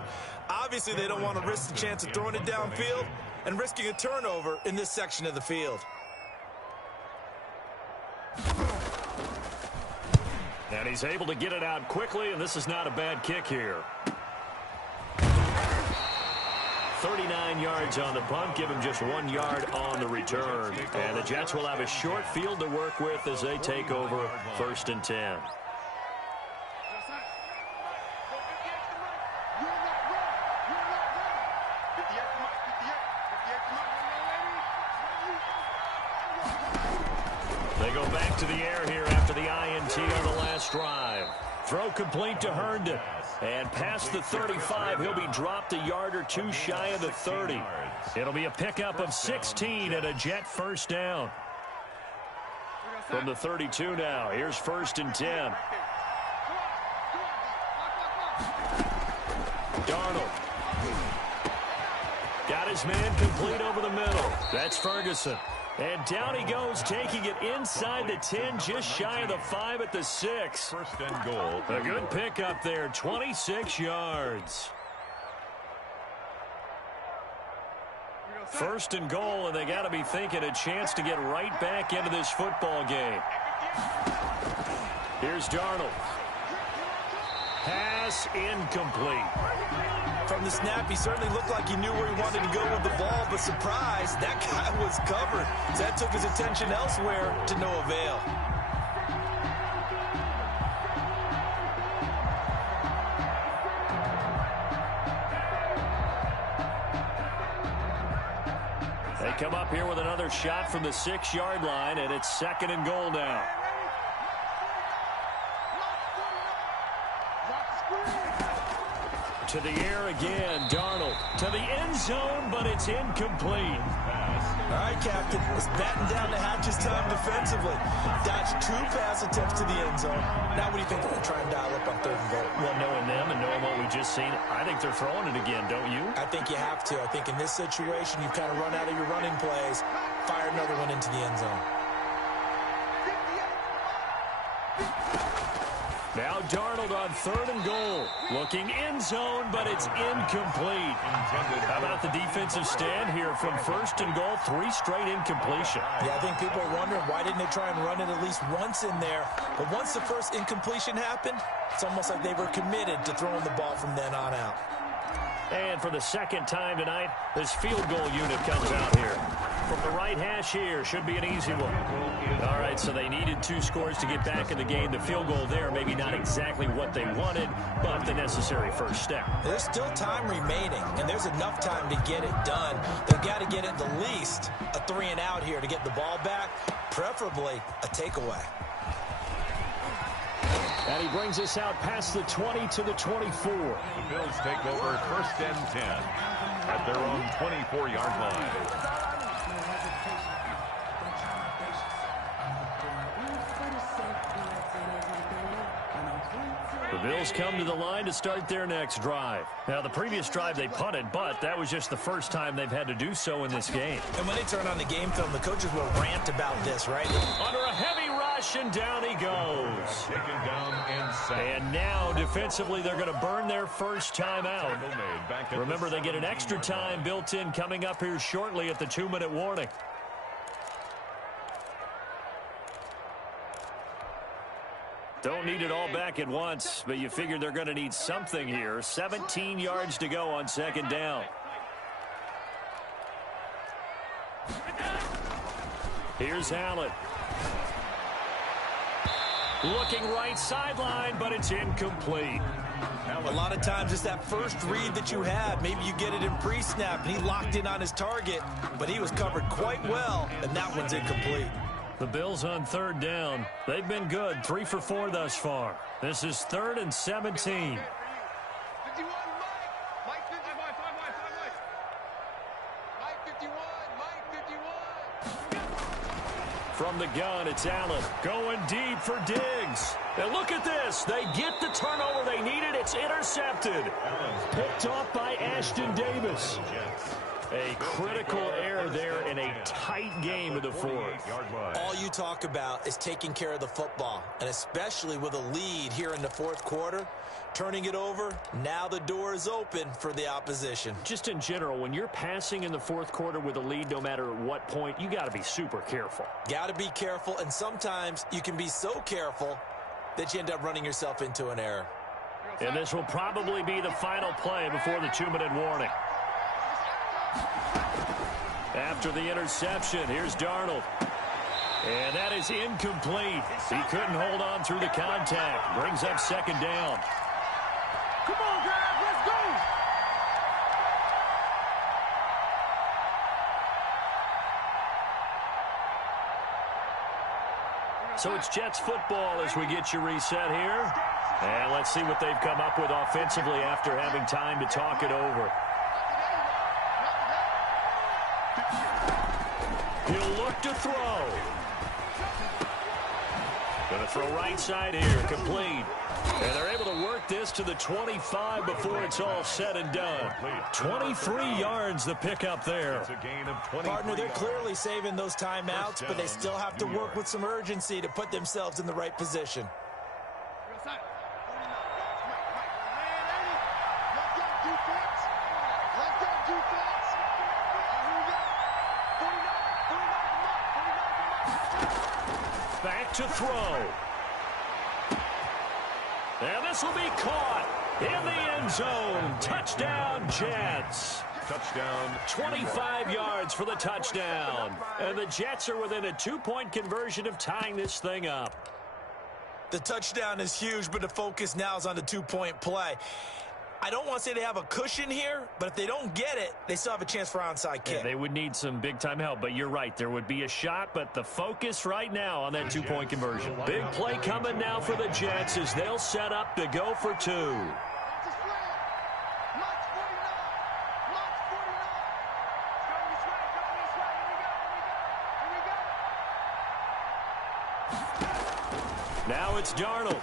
Obviously, they don't want to risk the chance of throwing it downfield and risking a turnover in this section of the field. And he's able to get it out quickly, and this is not a bad kick here. 39 yards on the punt, give him just 1 yard on the return. And the Jets will have a short field to work with as they take over 1st and 10. They go back to the air here after the INT on the last drive. Throw complete to Herndon. And past the 35, he'll be dropped a yard or 2 shy of the 30. It'll be a pickup of 16 and a Jet 1st down. From the 32 now, here's 1st and 10. Darnold. Got his man complete over the middle. That's Ferguson. And down he goes, taking it inside the 10, just shy of the 5 at the 6. 1st and goal. A good pickup there, 26 yards. 1st and goal, and they got to be thinking a chance to get right back into this football game. Here's Darnold. Pass incomplete. From the snap, he certainly looked like he knew where he wanted to go with the ball, but surprise, that guy was covered. So that took his attention elsewhere to no avail. They come up here with another shot from the 6-yard line, and it's 2nd and goal now. To the air again, Darnold. To the end zone, but it's incomplete. All right, Captain, let's batten down the hatches time defensively. Dodged 2 pass attempts to the end zone. Now what do you think they're going to try and dial up on 3rd and goal? Well, knowing them and knowing what we just seen, I think they're throwing it again, don't you? I think you have to. I think in this situation, you've kind of run out of your running plays. Fire another one into the end zone. Now Darnold on 3rd and goal. Looking end zone, but it's incomplete. How about the defensive stand here from 1st and goal? 3 straight incompletion. Yeah, I think people are wondering why didn't they try and run it at least once in there. But once the first incompletion happened, it's almost like they were committed to throwing the ball from then on out. And for the 2nd time tonight, this field goal unit comes out here. From the right hash here, should be an easy one. All right, so they needed 2 scores to get back in the game. The field goal there, maybe not exactly what they wanted, but the necessary first step. There's still time remaining, and there's enough time to get it done. They've got to get at the least a 3 and out here to get the ball back, preferably a takeaway. And he brings us out past the 20 to the 24. The Bills take over 1st and 10 at their own 24-yard line. The Bills come to the line to start their next drive. Now, the previous drive they punted, but that was just the first time they've had to do so in this game. And when they turn on the game film, the coaches will rant about this, right? Under a heavy rush, and down he goes. Taken down and sacked. And now, defensively, they're going to burn their first time out. Remember, they get an extra time built in coming up here shortly at the 2-minute warning. Don't need it all back at once, but you figure they're going to need something here. 17 yards to go on second down. Here's Allen. Looking right sideline, but it's incomplete. A lot of times it's that first read that you have. Maybe you get it in pre-snap, and he locked in on his target, but he was covered quite well, and that one's incomplete. The Bills on third down. They've been good, 3 for 4 thus far. This is 3rd and 17. 51, Mike 55, Mike 51, Mike 51. From the gun, it's Allen going deep for Diggs. And look at this. They get the turnover they needed. It's intercepted. Picked off by Ashton Davis. A critical error there in a tight game of the fourth. All you talk about is taking care of the football, and especially with a lead here in the fourth quarter, turning it over, now the door is open for the opposition. Just in general, when you're passing in the fourth quarter with a lead, no matter at what point, you got to be super careful. Got to be careful, and sometimes you can be so careful that you end up running yourself into an error. And this will probably be the final play before the 2-minute warning. After the interception, here's Darnold. And that is incomplete. He couldn't hold on through the contact. Brings up second down. Come on, guys, let's go! So it's Jets football as we get you reset here. And let's see what they've come up with offensively after having time to talk it over. He'll look to throw. Going to throw right side here, complete. And they're able to work this to the 25 before it's all said and done. 23 yards the pickup there. It's a gain of 20. Partner, they're clearly saving those timeouts, but they still have to work with some urgency to put themselves in the right position. Back to throw. And this will be caught in the end zone. Touchdown, Jets. Touchdown. 25 yards for the touchdown. And the Jets are within a 2-point conversion of tying this thing up. The touchdown is huge, but the focus now is on the 2-point play. I don't want to say they have a cushion here, but if they don't get it, they still have a chance for onside kick. Yeah, they would need some big-time help, but you're right. There would be a shot, but the focus right now on that 2-point conversion. Big play coming now for the Jets as they'll set up to go for 2. Now it's Darnold.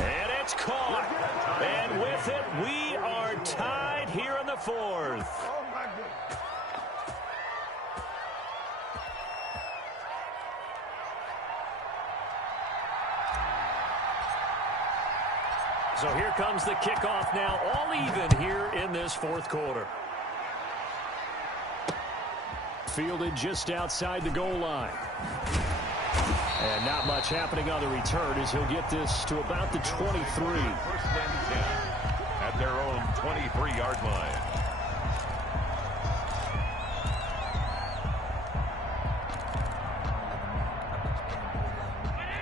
And it's caught. And with it, we are tied here in the fourth. Oh, my goodness. So here comes the kickoff now, all even here in this fourth quarter. Fielded just outside the goal line. And not much happening on the return as he'll get this to about the 23. First and 10 at their own 23-yard line.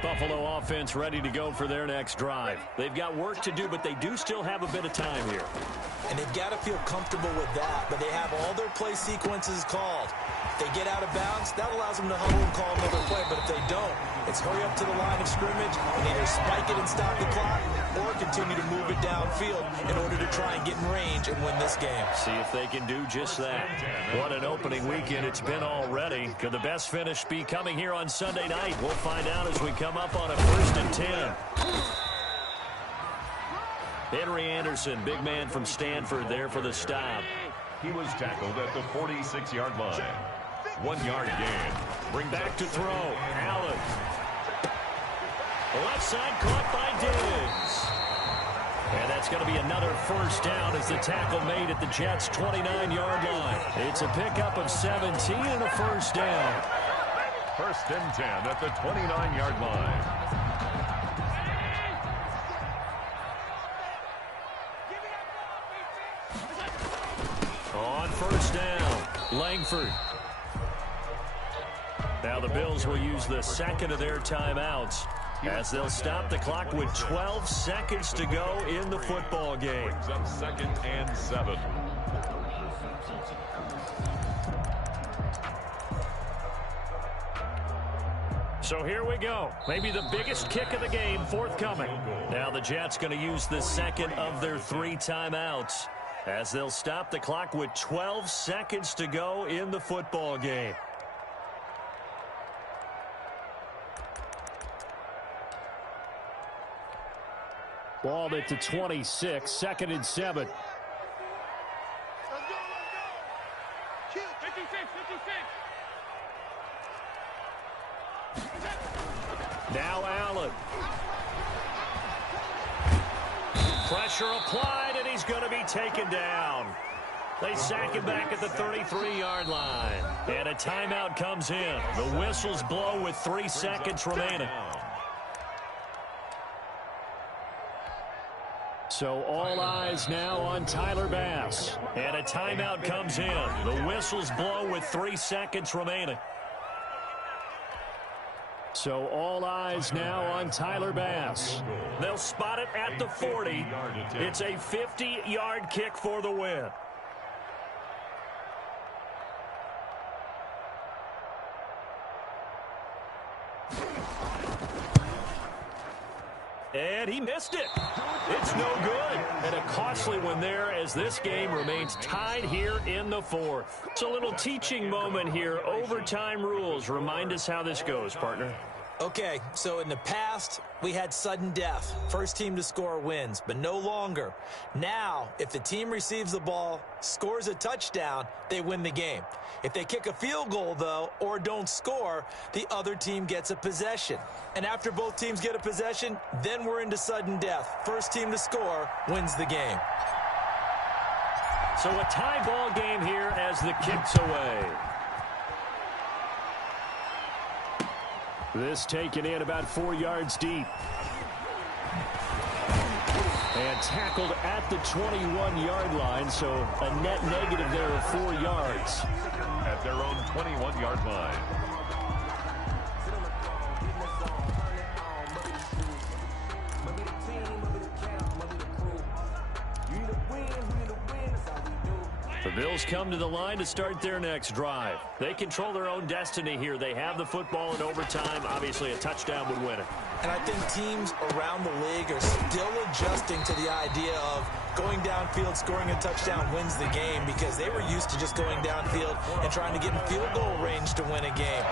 Buffalo offense ready to go for their next drive. They've got work to do, but they do still have a bit of time here. And they've got to feel comfortable with that, but they have all their play sequences called. If they get out of bounds, that allows them to huddle and call another play, but if they don't, it's hurry up to the line of scrimmage and either spike it and stop the clock or continue to move it downfield in order to try and get in range and win this game. See if they can do just that. What an opening weekend it's been already. Could the best finish be coming here on Sunday night? We'll find out as we come up on a 1st and 10. Henry Anderson, big man from Stanford, there for the stop. He was tackled at the 46-yard line. 1 yard gain. Bring back to throw. Allen. Left side caught by Diggs. And that's going to be another first down as the tackle made at the Jets' 29-yard line. It's a pickup of 17 and a first down. First and 10 at the 29-yard line. On first down, Langford. Now the Bills will use the second of their timeouts as they'll stop the clock with 12 seconds to go in the football game. Brings up 2nd and 7. So here we go. Maybe the biggest kick of the game forthcoming. Now the Jets going to use the second of their 3 timeouts as they'll stop the clock with 12 seconds to go in the football game. Ball at the 26, 2nd and 7. Now Allen. Pressure applied, and he's going to be taken down. They sack him back at the 33-yard line. And a timeout comes in. The whistles blow with 3 seconds remaining. So all eyes now on Tyler Bass. And a timeout comes in. The whistles blow with 3 seconds remaining. So all eyes now on Tyler Bass. They'll spot it at the 40. It's a 50-yard kick for the win. And he missed it. It's no good. And a costly one there as this game remains tied here in the 4th. It's a little teaching moment here. Overtime rules. Remind us how this goes, partner. Okay, so in the past, we had sudden death. First team to score wins, but no longer. Now, if the team receives the ball, scores a touchdown, they win the game. If they kick a field goal, though, or don't score, the other team gets a possession. And after both teams get a possession, then we're into sudden death. First team to score wins the game. So a tie ball game here as the kick's away. This taken in about 4 yards deep. And tackled at the 21-yard line, so a net negative there of 4 yards. At their own 21-yard line. The Bills come to the line to start their next drive. They control their own destiny here. They have the football in overtime. Obviously, a touchdown would win it. And I think teams around the league are still adjusting to the idea of going downfield, scoring a touchdown wins the game, because they were used to just going downfield and trying to get in field goal range to win a game.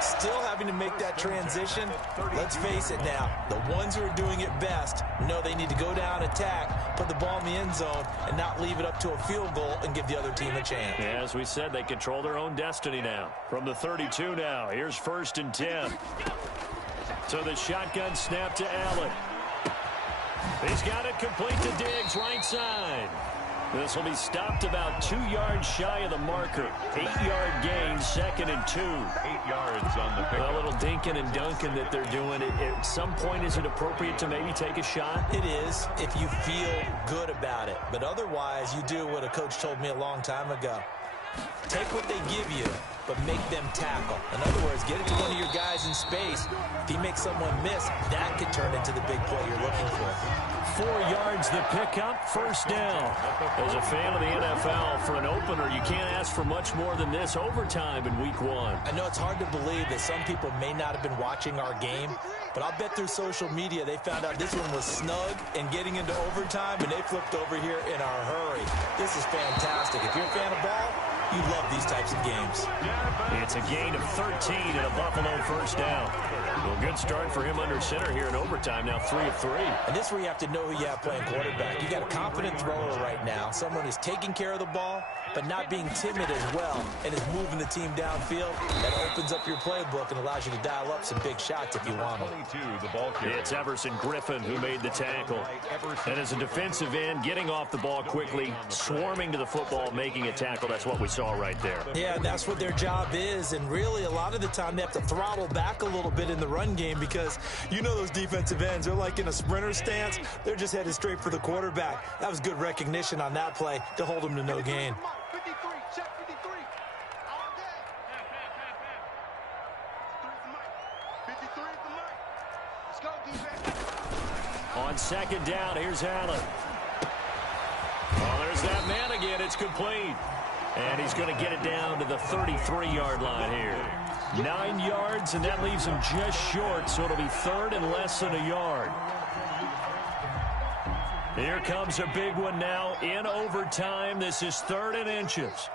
Still having to make that transition. Let's face it now, the ones who are doing it best know they need to go down, attack, put the ball in the end zone, and not leave it up to a field goal and give the other team a chance. Yeah, as we said, they control their own destiny now. From the 32 now, here's 1st and 10. So the shotgun snap to Allen. He's got it complete to Diggs, right side. This will be stopped about 2 yards shy of the marker. 8-yard gain, 2nd and 2. 8 yards on the pick. A little dinking and dunking that they're doing. At some point, is it appropriate to maybe take a shot? It is, if you feel good about it. But otherwise, you do what a coach told me a long time ago. Take what they give you, but make them tackle. In other words, get it to one of your guys in space. If you make someone miss, that could turn into the big play you're looking for. 4 yards the pickup, 1st down. As a fan of the NFL, for an opener, you can't ask for much more than this overtime in week 1. I know it's hard to believe that some people may not have been watching our game, but I'll bet through social media they found out this one was snug and getting into overtime, and they flipped over here in a hurry. This is fantastic. If you're a fan of ball, you love these types of games. It's a gain of 13 and a Buffalo first down. Well, good start for him under center here in overtime. Now 3 of 3. And this is where you have to know who you have playing quarterback. You got a confident thrower right now, someone who's taking care of the ball, but not being timid as well, and is moving the team downfield. That opens up your playbook and allows you to dial up some big shots if you want them. It's Everson Griffin who made the tackle. And as a defensive end, getting off the ball quickly, swarming to the football, making a tackle. That's what we saw right there. Yeah, and that's what their job is. And really, a lot of the time, they have to throttle back a little bit in the run game because you know those defensive ends, they're like in a sprinter stance. They're just headed straight for the quarterback. That was good recognition on that play to hold them to no gain. 53, check 53. All day. 53 is the mic. Let's go, defense. On second down, here's Allen. Oh, there's that man again. It's complete. And he's going to get it down to the 33-yard line here. 9 yards, and that leaves him just short, so it'll be third and less than a yard. Here comes a big one now in overtime. This is 3rd and inches.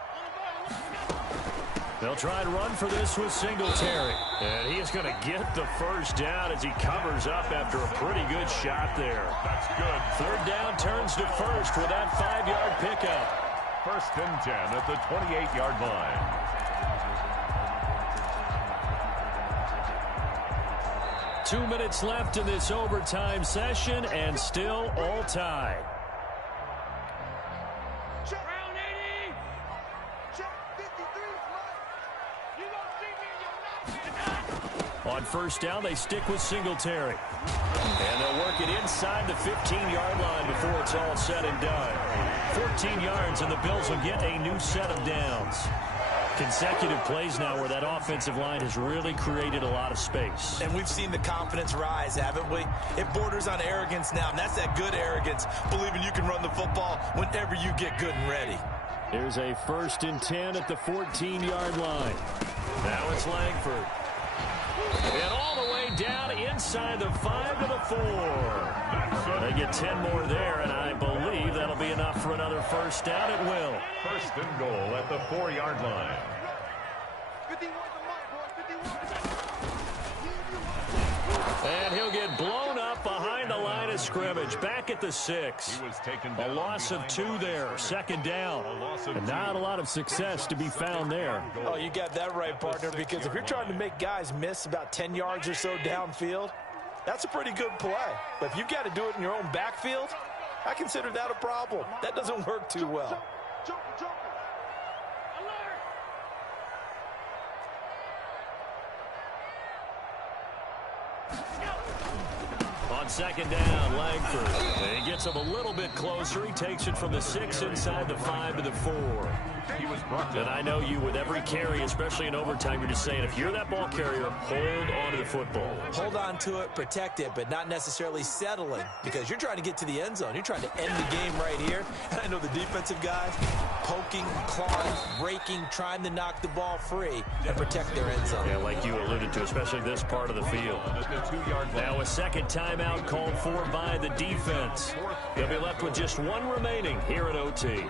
They'll try and run for this with Singletary. And he is going to get the first down as he covers up after a pretty good shot there. That's good. 3rd down turns to first with that 5-yard pickup. 1st and 10 at the 28-yard line. Two minutes left in this overtime session, and still all tied. Check. Round 80. Check 53 is mine. You don't see me in your night. On 1st down, they stick with Singletary. And they'll work it inside the 15-yard line before it's all said and done. 14 yards, and the Bills will get a new set of downs. Consecutive plays now where that offensive line has really created a lot of space. And we've seen the confidence rise, haven't we? It borders on arrogance now, and that's that good arrogance, believing you can run the football whenever you get good and ready. Here's a 1st and 10 at the 14-yard line. Now it's Langford. And all the way down inside the 5 to the 4. They get 10 more there, and I believe that'll be enough for another 1st down at will. 1st and goal at the 4-yard line. 51 is the mic, boys. 51. And he'll get blown up behind the line of scrimmage. Back at the 6. He was taken A down loss of 2 there. 2nd down. And not a lot of success to be found there. Oh, you got that right, partner, because if you're trying to make guys miss about 10 yards or so downfield, that's a pretty good play. But if you've got to do it in your own backfield, I consider that a problem. That doesn't work too well. Joker. On 2nd down, Langford. He gets him a little bit closer. He takes it from the 6 inside the 5 to the 4. He was brought And I know you, with every carry, especially in overtime, you're just saying, if you're that ball carrier, hold on to the football. Hold on to it, protect it, but not necessarily settling, because you're trying to get to the end zone. You're trying to end the game right here. And I know the defensive guys poking, clawing, raking, trying to knock the ball free and protect their end zone. Yeah, like you alluded to, especially this part of the field. Now a second timeout called for by the defense. They'll be left with just 1 remaining here at OT.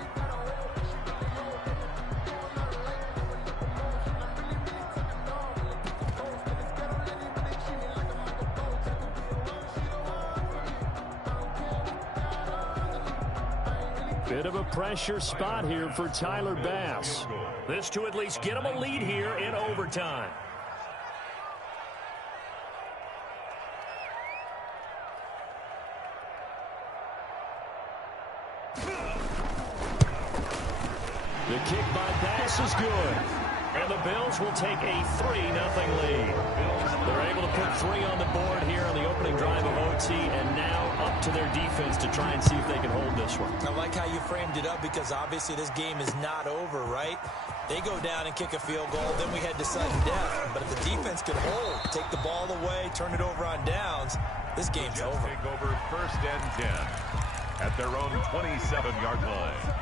Bit of a pressure spot here for Tyler Bass. This to at least get him a lead here in overtime. The kick by Bass is good. And the Bills will take a 3-0 lead. They're able to put 3 on the board here on the opening drive of OT, and now up to their defense to try and see if they can hold this one. I like how you framed it up, because obviously this game is not over, right? They go down and kick a field goal, then we head to sudden death. But if the defense can hold, take the ball away, turn it over on downs, this game's over. Take over 1st and 10 at their own 27-yard line.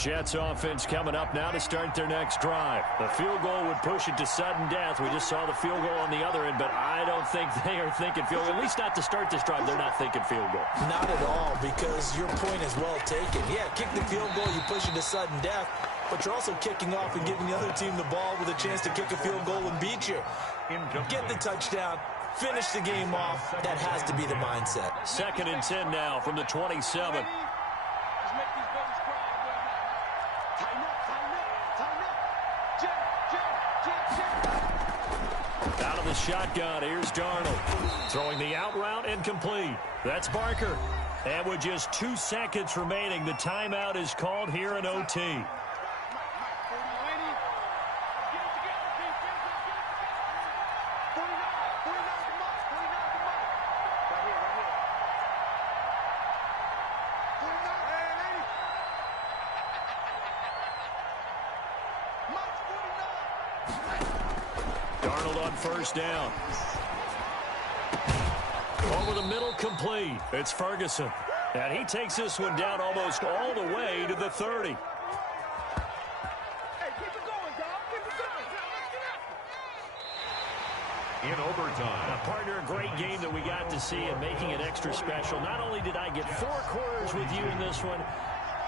Jets offense coming up now to start their next drive. The field goal would push it to sudden death. We just saw the field goal on the other end, but I don't think they are thinking field goal. At least not to start this drive. They're not thinking field goal. Not at all, because your point is well taken. Yeah, kick the field goal, you push it to sudden death, but you're also kicking off and giving the other team the ball with a chance to kick a field goal and beat you. Get the touchdown, finish the game off. That has to be the mindset. 2nd and 10 now from the 27. Out of the shotgun, here's Darnold. Throwing the out route incomplete. That's Barker. And with just 2 seconds remaining, the timeout is called here in OT. Darnold on first down. Over the middle, complete. It's Ferguson. And he takes this one down almost all the way to the 30. Hey, keep it going, dog. Keep it going. In overtime. Partner, a great game that we got to see and making it extra special. Not only did I get 4 quarters with you in this one,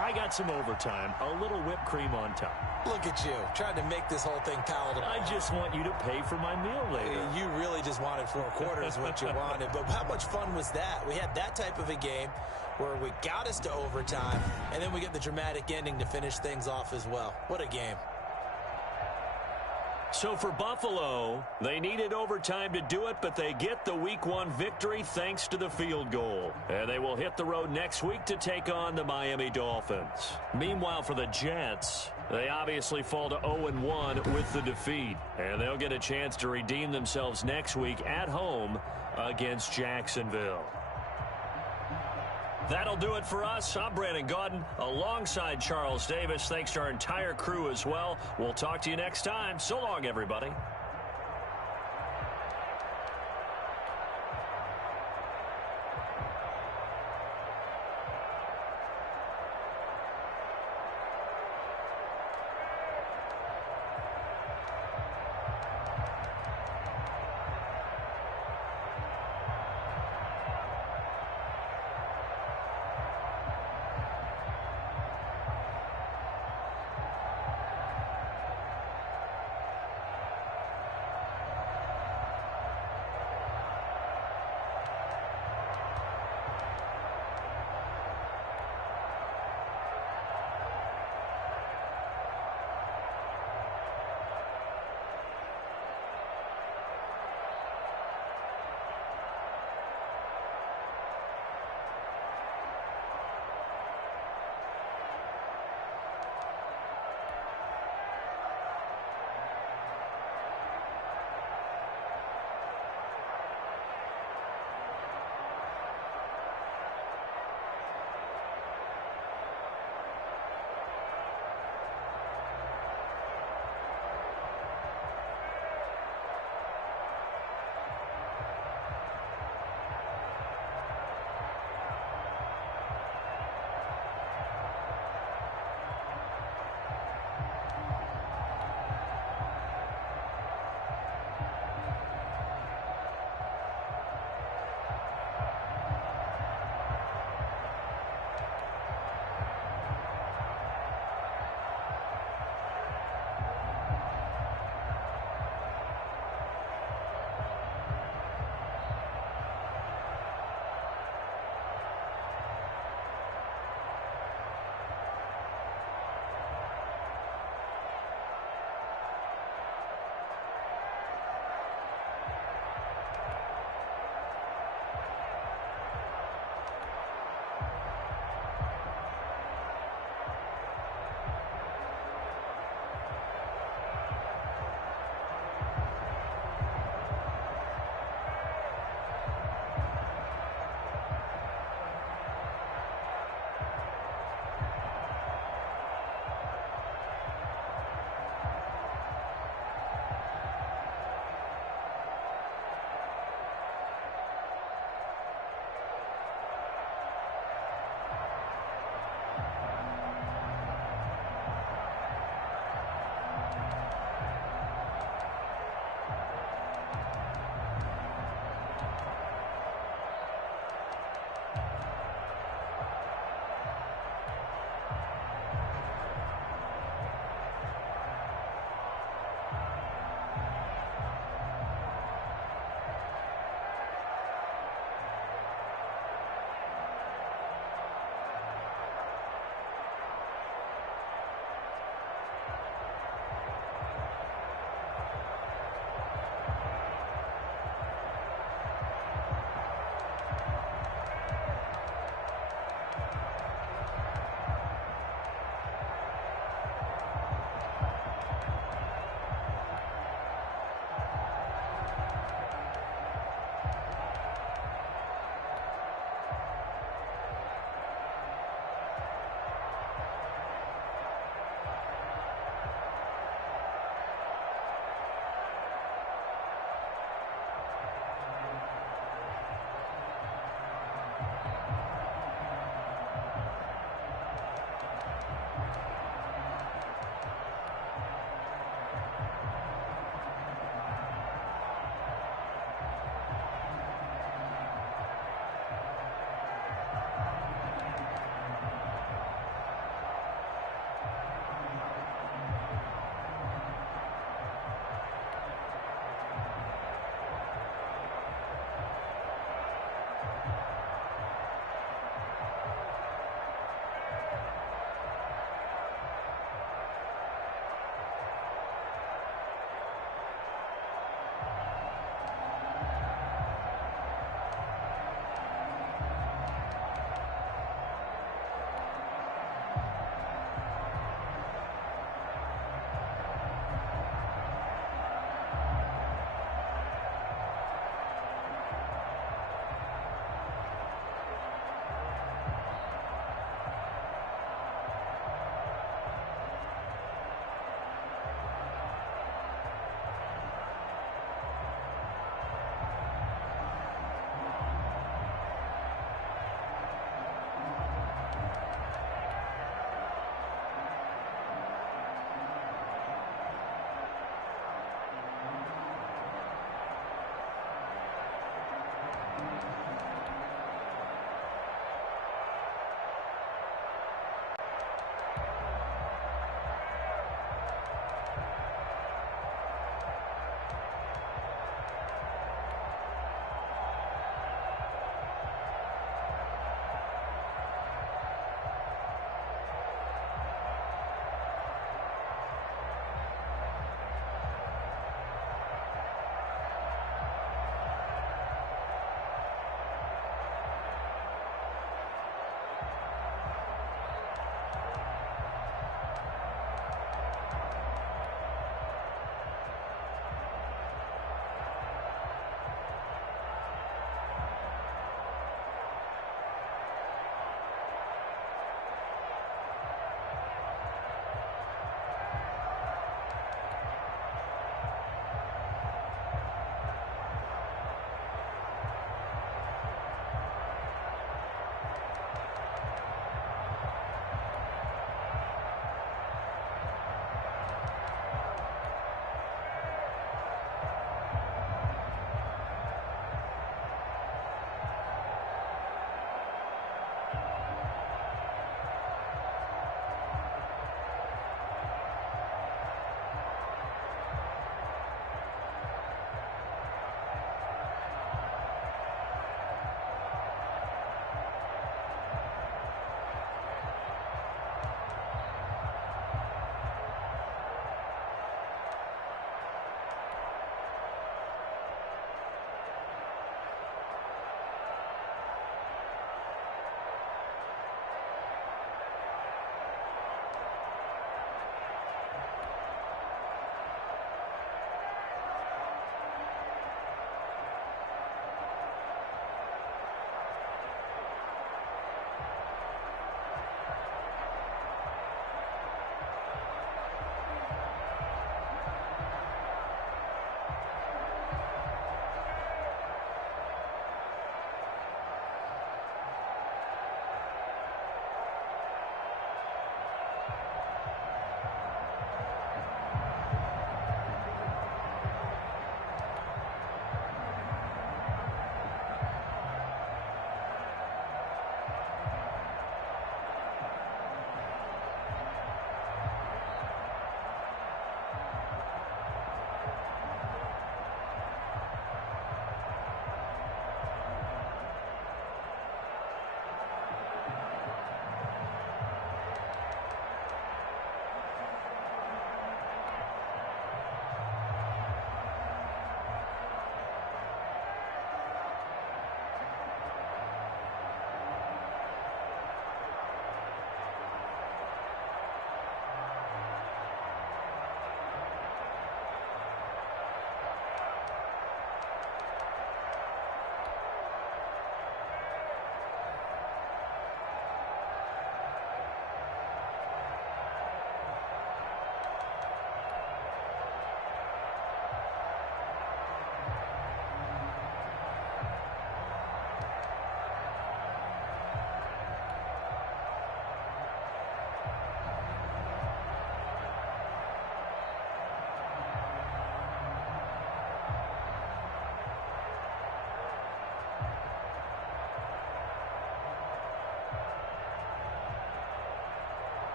I got some overtime, a little whipped cream on top. Look at you, trying to make this whole thing palatable. I just want you to pay for my meal later. You really just wanted 4 quarters what you wanted, but how much fun was that? We had that type of a game where we got us to overtime, and then we get the dramatic ending to finish things off as well. What a game. So for Buffalo, they needed overtime to do it, but they get the Week 1 victory thanks to the field goal. And they will hit the road next week to take on the Miami Dolphins. Meanwhile, for the Jets, they obviously fall to 0-1 with the defeat. And they'll get a chance to redeem themselves next week at home against Jacksonville. That'll do it for us. I'm Brandon Gaudin alongside Charles Davis. Thanks to our entire crew as well. We'll talk to you next time. So long, everybody.